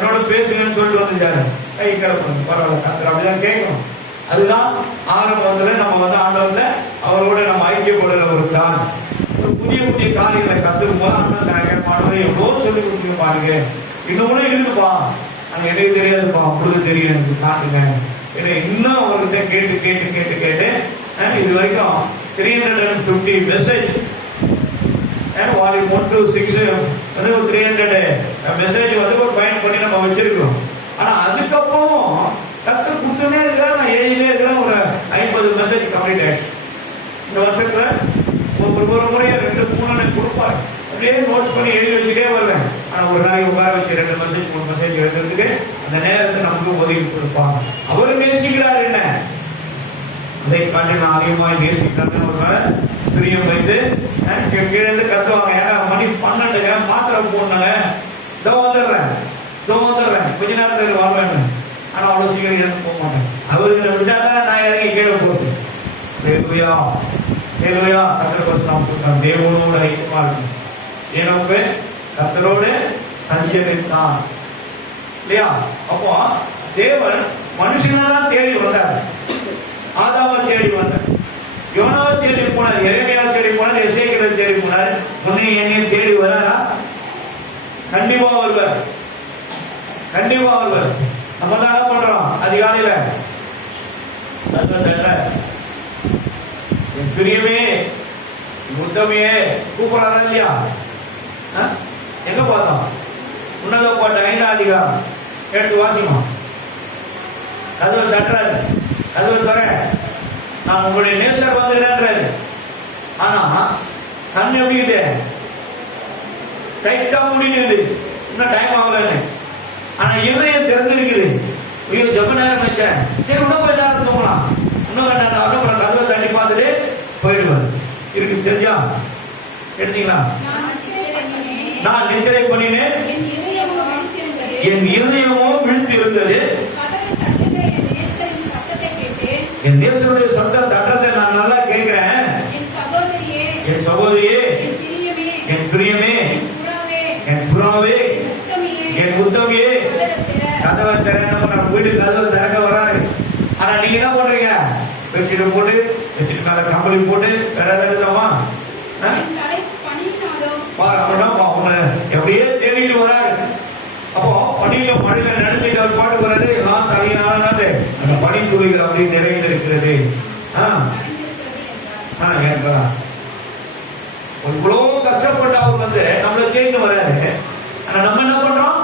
என்னோட பேசுங்கன்னு சொல்லிட்டு வந்துட்டாரு. கை கிடப்பணும், பரவாயில்ல, கர்த்தர் அப்படிதான் கேட்கணும். அதுதான் ஆரம்பத்துல நம்ம ஆண்டவர்ல அவரோட நம்ம ஐக்கியப்படுற ஒரு தான். ஒரு புதிய புதிய காரியங்களை கத்துக்கும் போது ஆண்டவன் பாடுறது எவ்வளவு சொல்லி கொடுத்து பாருங்க. இன்னொன்னு இருக்குப்பா, அங்க எனக்கு தெரியாதுப்பா, உங்களுக்கு தெரியும், எனக்கு காட்டுங்க. இன்னும் அவர்கிட்ட கேட்டு கேட்டு கேட்டு கேட்டு இது வரைக்கும் 350 மெசேஜ் வால்யூம் 1 to 6 ஒரு 300 மெசேஜ் ஒரு பயன் பண்ணி நம்ம வச்சிருக்கோம். ஆனா அதுக்கப்புறம் கர்த்தர் கொடுத்துனே இருக்கிறார், நான் எழுதினே இருக்கிறேன். ஒரு 50 மெசேஜ் கம்ப்ளீட் ஆயிடுச்சு. இந்த வருஷத்துல ஒரு முறையா 2-3 கொடுப்பாரு. அப்படியே நோட்ஸ் பண்ணி எழுதி வச்சுட்டே வருவேன். ஆனா ஒரு நாளைக்கு உட்கார வச்சு 2 மெசேஜ் 3 மெசேஜ் எழுதுறதுக்கு அந்த நேரத்தை நமக்கு ஒதுக்கி கொடுப்பாங்க. அவரு நேசிக்கிறார். என்ன அதை காட்டி நான் அதிகமாக நேசிக்கிறேன்னு ஒரு பிரியம் வைத்து கீழே கத்துவாங்க. ஏன்னா மணி 12 மாத்திரை போடணுங்க, இதோ வந்துடுறேன் கொஞ்ச நேரத்தில் வரவேன். ஆனா அவ்வளவு சீக்கிரம் எனக்கு போக மாட்டேன். அவருக்கு விட்டாதான் நான் இறங்கி கீழே போறேன். கர்த்தர் நாம் சொல்றாங்க, தேவனோட ஐக்கியமா இருக்கும். எனக்கு கர்த்தரோடு சஞ்சரித்தான் இல்லையா? அப்போ தேவன் மனுஷனதான் தேடி வந்தார். ஆதாமை தேடி வந்தார், யோனாவை தேடி போனார், எரேமியாவை தேடி போனார், எசேக்கியேலை தேடி போனார். முன்னே என்னையும் தேடி வராரா? கண்டிப்பா வருவார், கண்டிப்பா வருவார். நம்ம தான் என்ன பண்றோம்? அதிகாலையில என் பிரியமே உத்தமே கூப்பிடாரா இல்லையா? எங்க பார்த்தோம்? உன்னத போட்ட 5ஆம் அதிகாரம் எடுத்து வாசிக்கணும். கதவை தட்டுறாரு, கதவை தர, நான் உங்களுடைய நேசர் வந்துடுறேன்றாரு. ஆனா கண் எப்படி இருக்குது? டைட்டா முடியுது, இன்னும் டைம் ஆகலன்னு. ஆனா இதயம் திறந்திருக்குது. ஐயோ ஜப்ப நேரம் வச்சேன், சரி இன்னும் கொஞ்ச நேரம் தூங்கலாம், இன்னும் கதவை தட்டி பார்த்துட்டு போயிடுவார். இருக்கு தெரிஞ்சா? எடுத்தீங்களா? நான் நித்திரை பண்ணினேன், என் இருதயமோ விழுந்து இருந்தது, என் நேசருடைய சத்தம் தட்டத்தை நான் நல்லா கேட்கிறேன். என் சகோதரியே, என் பிரியமே, என் புறாவே, என் உத்தமியே, கதவை திறக்க வீட்டு கதவை திறக்க வராரு. ஆனா நீங்க என்ன பண்றீங்க? பெட்ஷீட்டை போட்டு பெட்ஷீட் மேல கம்பளி போட்டு வேற ஏதாவதுமா எப்படியே தேடிட்டு வராரு. அப்போ பணியில மழையில நடந்துட்டு அவர் பாட்டு வராரு. தலையினால அந்த பனி துளிகள் அப்படி நிறைந்திருக்கிறது. இவ்வளவு கஷ்டப்பட்டு அவர் நம்மளை தேடிட்டு வராரு. ஆனா நம்ம என்ன பண்றோம்?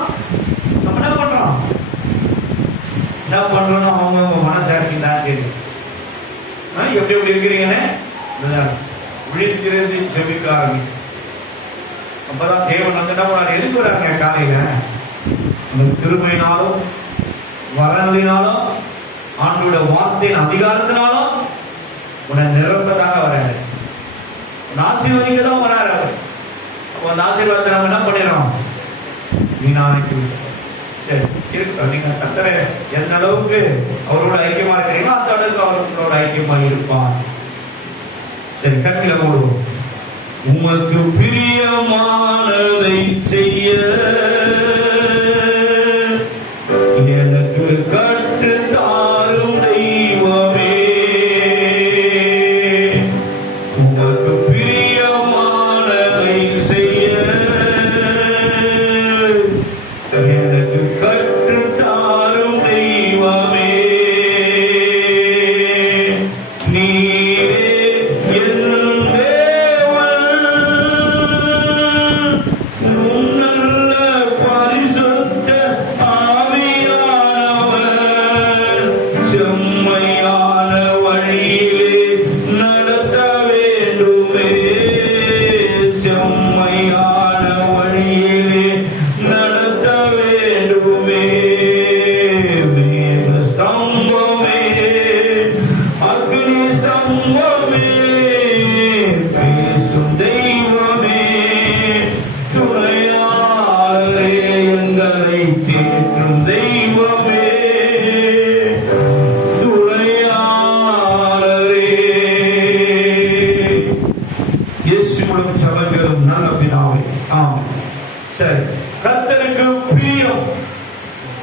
அவங்க மனசாட்சி தான் தெரியும். எப்படி எப்படி இருக்கிறீங்கன்னு விழித்திருந்து செவிக்க ஆரம்பிக்கும். அப்பதான் தேவன் என்ன பண்ணாரு? எதுக்கு வராங்க? காலையில அந்த கிருபையினாலும் வரங்களினாலும் ஆண்டோட வார்த்தையின் அதிகாரத்தினாலும் உன்னை நிரப்பதாக வராரு, ஆசீர்வதிக்க தான் வராரு. அப்போ அந்த ஆசீர்வாதத்தை நம்ம என்ன பண்ணிடுறோம்? வீணாக்கி. சரி இருக்கட்டும், நீங்க கர்த்தரை எந்த அளவுக்கு அவரோட ஐக்கியமா இருக்கிறீங்களோ அந்த அளவுக்கு அவரோட ஐக்கியமா இருப்பார். சரி, கண்ணில மூடுவோம். உமக்கு பிரியமானதை செய்ய எனக்கு கற்று தாரும் தெய்வமே. உமக்கு பிரியமானதை செய்ய எனக்கு கற்று தாரும் தெய்வமே. நீரே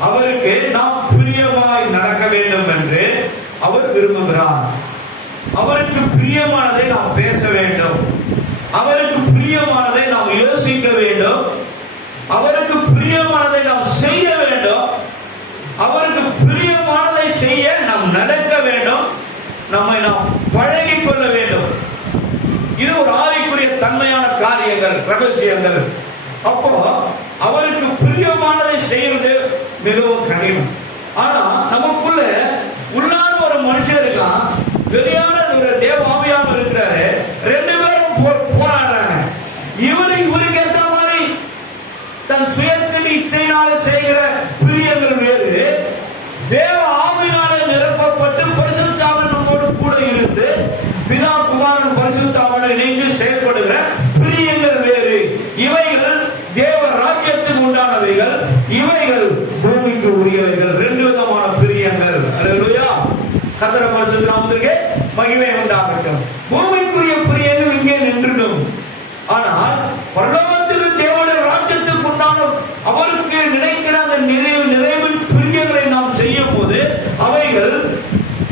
அவருக்கு நாம் பிரியமாய் நடக்க வேண்டும் என்று அவர் விரும்புகிறார். அவருக்கு பிரியமானதை நாம் பேச வேண்டும், அவருக்கு பிரியமானதை நாம் யோசிக்க வேண்டும், அவருக்கு பிரியமானதை நாம் செய்ய வேண்டும், அவருக்கு பிரியமானதை செய்ய நாம் நடக்க வேண்டும், நம்மை நாம் பழகிக் கொள்ள வேண்டும். இது ஒரு ஆவிக்குரிய தன்மையான காரியங்கள், ரகசியங்கள். அப்போ அவருக்கு பிரியமானதை செய்யறது மிகவும் கடினம். ஆனா நமக்குள்ள உள்ளான ஒரு மனுஷன் இருக்கான், வெளியான ஒரு தேவ ஆவியானவர் இருக்கிறாரு. ரெண்டு பேரும் போராடுறாங்க. இவருக்கு ஏற்ற மாதிரி தன் சுயத்தின் இச்சையினால செய்கிற பிரியங்கள் வேறு, தேவ ஆவியினாலே நிரப்பப்பட்டு பரிசுத்த ஆவி நம்மோடு கூட இருந்து பிதா குமாரன் பரிசுத்த ஆவியினாலே இணைந்து செயல்படுகிற பிரியங்கள் வேறு. இவைகள் தேவ ராஜ்யத்துக்கு உண்டானவைகள், இவைகள் பூமிக்கு உரியவைகள். ரெண்டு விதமான பிரியங்கள். அல்லேலூயா. கர்த்தர் பரிசுத்த நாமத்திற்கு மகிமை உண்டாகட்டும். பூமிக்குரிய பிரியங்கள் இங்கே நின்றுடும். ஆனால் பரலோகத்தில் தேவனுடைய ராஜ்யத்துக்கு உண்டான அவருக்கு நினைக்கிற அந்த நிறைவில் பிரியங்களை நாம் செய்யும் போது அவைகள்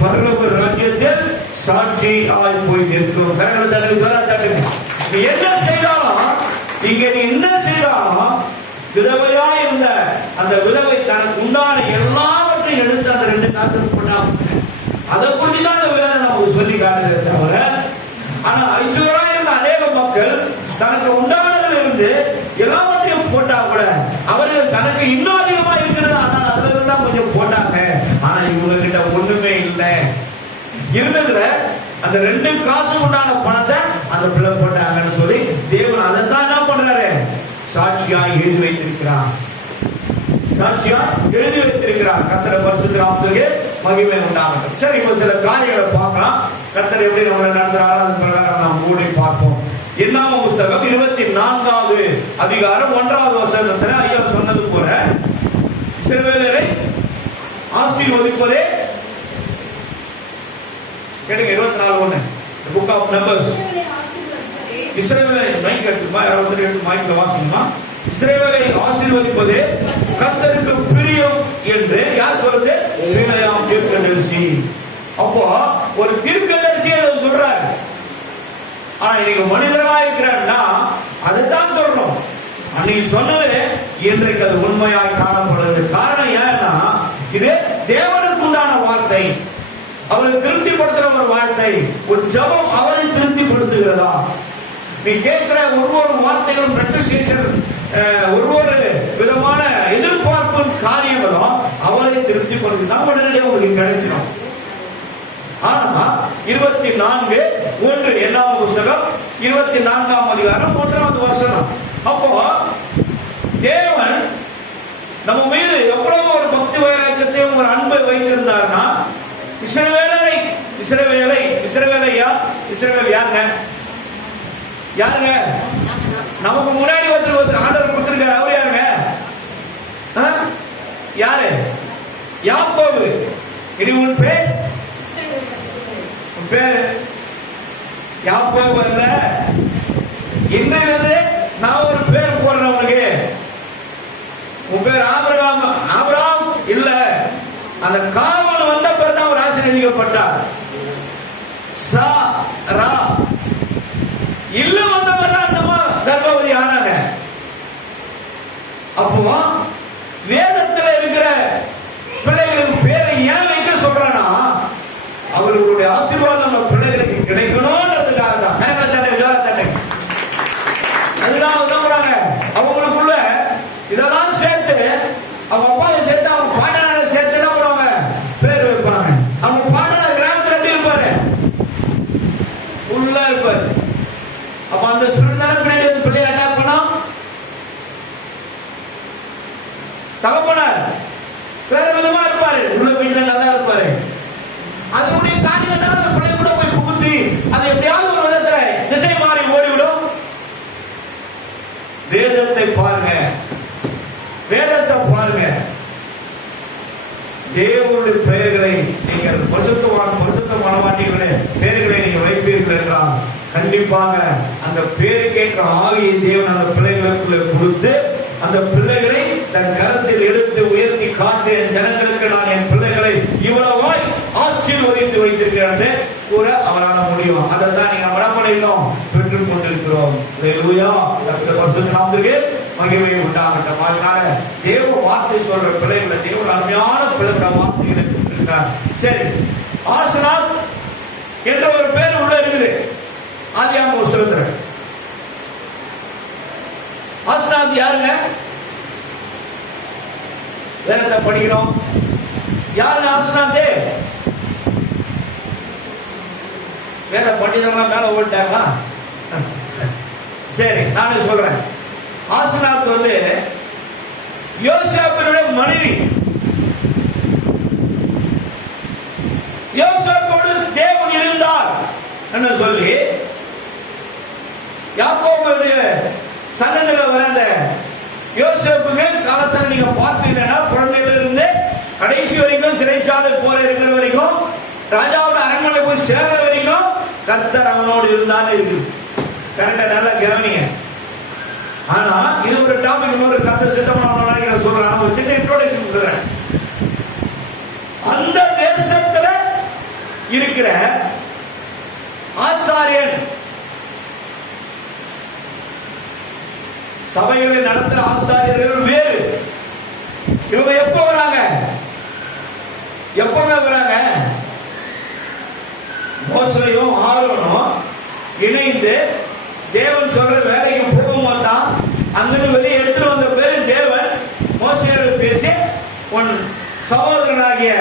பரலோக ராஜ்யத்தில் சாட்சி ஆய் போய் நிற்கும். என்ன செய்தாலும் இங்க நீ என்ன செய்தாலும் விதவையா இருந்த அந்த விதவை தனக்கு உண்டான எல்லாவற்றையும் எடுத்து அந்த ரெண்டு காசுக்கு போட்டாங்க. அதை குறித்துதான் அந்த வேலை நமக்கு சொல்லி காட்டுறதை தவிர, ஆனா ஐஸ்வர்யா இருந்த அநேக மக்கள் தனக்கு உண்டானதில் இருந்து எல்லாவற்றையும் போட்டா கூட அவர்கள் தனக்கு இன்னும் அதிகமா இருக்கிறது, ஆனால் அதுல இருந்தா கொஞ்சம் போட்டாங்க. ஆனா இவங்க கிட்ட ஒண்ணுமே இல்லை. இருந்ததுல அந்த ரெண்டு காசு உண்டான பணத்தை அந்த பிள்ளை போட்டாங்கன்னு சொல்லி தேவன் அதைத்தான் என்ன பண்றாரு, சாட்சியா எழுதி வைத்திருக்கிறார். சாட்சியா எழுதி வைத்திருக்கிறார். கர்த்தர் பரிசுத்த நாமத்திற்கு மகிமை உண்டாகட்டும். சரி, இப்போ சில காரியங்களை பார்க்கலாம். கர்த்தர் எப்படி நம்மளை நடத்துறாரோ அதன் பிரகாரம் நாம் மூடி பார்ப்போம். என்னாகம புத்தகம் 24வது அதிகாரம் 1வது வசனத்துல ஐயா சொன்னது போல இஸ்ரவேலரை ஆசீர்வதிப்பதே கேளுங்க. 24:1 புக் ஆஃப் நம்பர்ஸ். இஸ்ரவேலை மைக் எடுத்துமா, யாராவது எடுத்து மைக்ல வாசிக்குமா? இஸ்ரவேலை ஆசீர்வதிப்பதே கர்த்தருக்கு பிரியம் என்று யார் சொல்றது? பிலேயாம் தீர்க்கதரிசி. அப்போ ஒரு தீர்க்கதரிசி அதை சொல்றாரு. ஆனா இன்னைக்கு மனிதனா இருக்கிறான்னா அதைத்தான் சொல்லணும். அன்னைக்கு சொன்னது இன்றைக்கு அது உண்மையாய் காணப்படுது. காரணம் ஏன்னா இது தேவனுக்கு உண்டான வார்த்தை, அவரை திருப்திப்படுத்துற ஒரு வார்த்தை. ஒரு ஜெபம் அவரை திருப்திப்படுத்துகிறதா? நீ கேட்கிற ஒவ்வொரு வார்த்தைகளும் ஒவ்வொரு விதமான எதிர்பார்ப்பு காரியங்களும் அவரை திருப்திப்படுத்திதான் உடனடியாக உங்களுக்கு கிடைச்சிடும். ஆனா 24:1 என்னாகம புத்தகம் 24ஆம் அதிகாரம் 1வது வசனம். அப்போ தேவன் நம்ம மீது எவ்வளவு ஒரு பக்தி வைராக்கியத்தையும் ஒரு அன்பை வைத்திருந்தார்னா, இஸ்ரவேலை யாருங்க? யாருங்க? நமக்கு முன்னாடி ஒருத்தர் ஆண்டவர் கொடுத்திருக்காரு. அவர் யாருங்க? யாரு? யாக்கோபு. இனி உன் பேர் யாக்கோபு அல்ல. என்னது? நான் ஒரு பேர் போடுறேன் உனக்கு. உன் பேர் ஆபிரகாம். ஆபிரகாம் இல்ல. அந்த காவல் வந்த பிறகு அவர் ஆசீர்வதிக்கப்பட்டார். சாரா இல்ல வந்த பிறகு அந்த கர்ப்பவதி ஆனாங்க. அப்போ வேதத்தில் இருக்கிற பிள்ளைகளுக்கு பேரை ஏன் வைக்க சொல்றானா, அவர்களுடைய ஆசீர்வாதம் நம்ம பிள்ளைகளுக்கு கிடைக்கணும்ன்றதுக்காக தான். அதுதான் விரும்புறாங்க. அவங்களுக்குள்ள இதெல்லாம் சேர்த்து அவங்க அப்பாவை சேர்த்து அவங்க பாட்டனாரை சேர்த்து என்ன பண்ணுவாங்க, பேர் வைப்பாங்க. அவங்க பாட்டனார் கிராமத்தில் எப்படி இருப்பாரு? உள்ள இருப்பாரு. அப்ப அந்த சுடுதான பின்னாடி பிள்ளைய அட்டாக் பண்ணா தகப்பனார் வேற விதமா இருப்பாரு, உள்ள வீட்டுல நல்லா இருப்பாரு. அதனுடைய காரியங்கள் அந்த பிள்ளை கூட போய் புகுத்தி அது எப்படியாவது ஒரு விதத்துல திசை மாறி ஓடிவிடும். வேதத்தை பாருங்க, வேதத்தை பாருங்க. தேவனுடைய பெயர்களை நீங்கள் பரிசுத்தமான மாட்டீர்களே, பெயர்களை நீங்கள் வைப்பீர்கள் என்றால் கண்டிப்பாக அந்த பேருக்கேற்ற ஆவியை தேவன் அந்த பிள்ளைகளுக்குள்ள கொடுத்து அந்த பிள்ளைகளை தன் கரத்தில் எடுத்து உயர்த்தி காட்டி மகிமை உண்டாகட்டும். அதனால தேவ வார்த்தை சொல்ற பிள்ளைகளை தேவ அருமையான பிள்ளைகள வார்த்தைகளை கொடுத்திருக்கிறார். சரி, ஆசனாத் என்ற ஒரு பேர் உள்ள இருக்குது ஆதியாகம புத்தகத்துல. ஆசனாத் யாருங்க? வேதத்தை படிக்கிறோம். யாருங்க ஆசனாத்? வேத பண்டிதங்களா மேல ஓட்டாங்க. சரி, நானே சொல்றேன். ஆசனாத் வந்து யோசேப்பினுடைய மனைவி. யோசேப்போடு தேவன் இருந்தார் என்ன சொல்லி யாக்கோபுடைய சன்னதியில் வந்த யோசேப்புக்கு காலத்தில் நீங்க பார்த்தீங்கன்னா குழந்தையில இருந்து கடைசி வரைக்கும் சிறைச்சாலை போல இருக்கிற வரைக்கும் ராஜாவோட அரண்மனை போய் சேர்ற வரைக்கும் கர்த்தர் அவனோடு இருந்தான்னு இருக்கு. கரெக்டா நல்லா கவனிங்க. ஆனா இது ஒரு டாபிக், ஒரு கர்த்தர் சித்தமான சொல்றேன். ஒரு சின்ன இன்ட்ரோடக்ஷன் கொடுக்குறேன். அந்த தேசத்துல இருக்கிற ஆசாரியன், சபைகளை நடத்துற ஆசாரியர்கள் வேறு. இவங்க எப்ப வராங்க? எப்பங்க வராங்க? மோசேயும் ஆரோனும் இணைந்து தேவன் சொல்ற வேலைக்கு போகும்போது தான் அங்கிருந்து வெளியே எடுத்துட்டு வந்த பேரு தேவன் மோசேயோடு பேசி உன் சகோதரனாகிய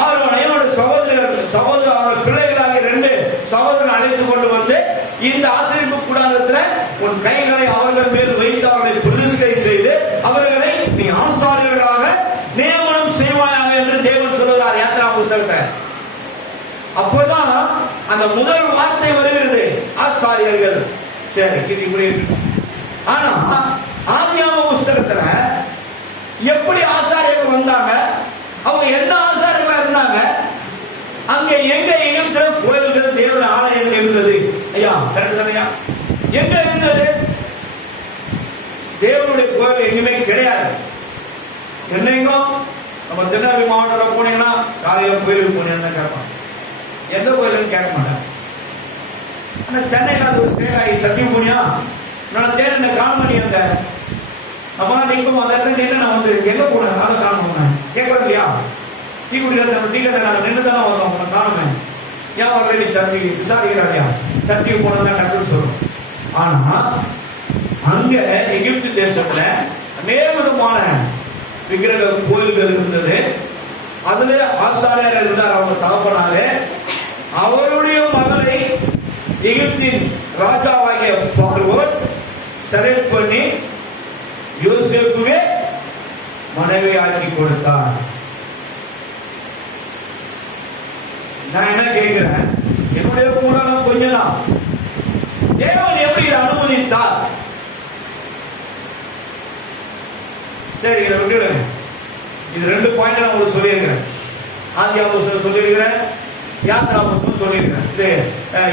ஆரோனையும் சகோதரர் அவர்கள் பிள்ளைகளாகிய 2 சகோதரன் அழைத்து கொண்டு வந்து இந்த ஆசரிப்பு கூடாரத்தில் உன் கைகளை அவர்கள் மேல் வைத்து அவர்களை பிரதிஷ்டை செய்து அவர்களை நீ ஆசாரியர்களாக நியமனம் செய்வாயாக என்று தேவன் சொல்லுகிறார் யாத்ரா புத்தகத்தை. அப்போதான் அந்த முதல் வார்த்தை வருகிறது, ஆசாரியர்கள். சரி, இது இப்படி. ஆனா ஆதியாகம புத்தகத்துல எப்படி ஆசாரியர்கள் வந்தாங்க? அவங்க என்ன ஆசாரியர்களா இருந்தாங்க? அங்க எங்க எகிப்துல கோயில்கள் தேவன ஆலயங்கள் இருந்தது. ஐயா கரெக்டா? எங்க இருந்தது? தேவனுடைய கோயில் எங்குமே கிடையாது. என்னைக்கும் நம்ம திருநெல்வேலி மாவட்டத்தில் போனீங்கன்னா காலையில கோயிலுக்கு போனீங்கன்னா கேட்பாங்க, எந்த கோயிலுன்னு கேட்க மாட்டாங்க. ஆனா சென்னையில் அது ஒரு ஸ்டேட் ஆகி சத்திய போனியா நான் தேர் என்ன காணமணி அந்த அம்மா நீக்கும் அந்த இடத்துல நான் வந்து எங்க போனேன் அதை காணணும் கேட்கறோம் இல்லையா? டீ குடிக்கிற டீ கடை நாங்கள் நின்று தானே வரோம், உங்களை காணுமே ஏன் வரல நீ சர்ச்சை விசாரிக்கிறாரியா? சர்ச்சைக்கு போனதான் கட்டுன்னு சொல்றோம். ஆனா அங்க எகிப்து தேசத்துல அநேக விதமான விக்கிரக கோயில்கள் இருந்தது. அதுல ஆசாரியர் இருந்தார், அவங்க தகப்பனாரு. அவருடைய மகளை எகிப்தின் ராஜாவாகிய பார்வோன் செலக்ட் பண்ணி யோசேப்புவே மனைவியாக்கி கொடுத்தார். நான் என்ன கேட்கிறேன், என்னுடைய புராணம் கொஞ்சம் தான். தேவன் எப்படி அனுமதித்தார்? சரி, இதை விட்டுடுங்க. இது 2 பாயிண்ட் நான் உங்களுக்கு சொல்லியிருக்கிறேன். ஆதியாகமம் சொல்லியிருக்கிறேன், யாத்ராகமம் சொல்லியிருக்கிறேன். இது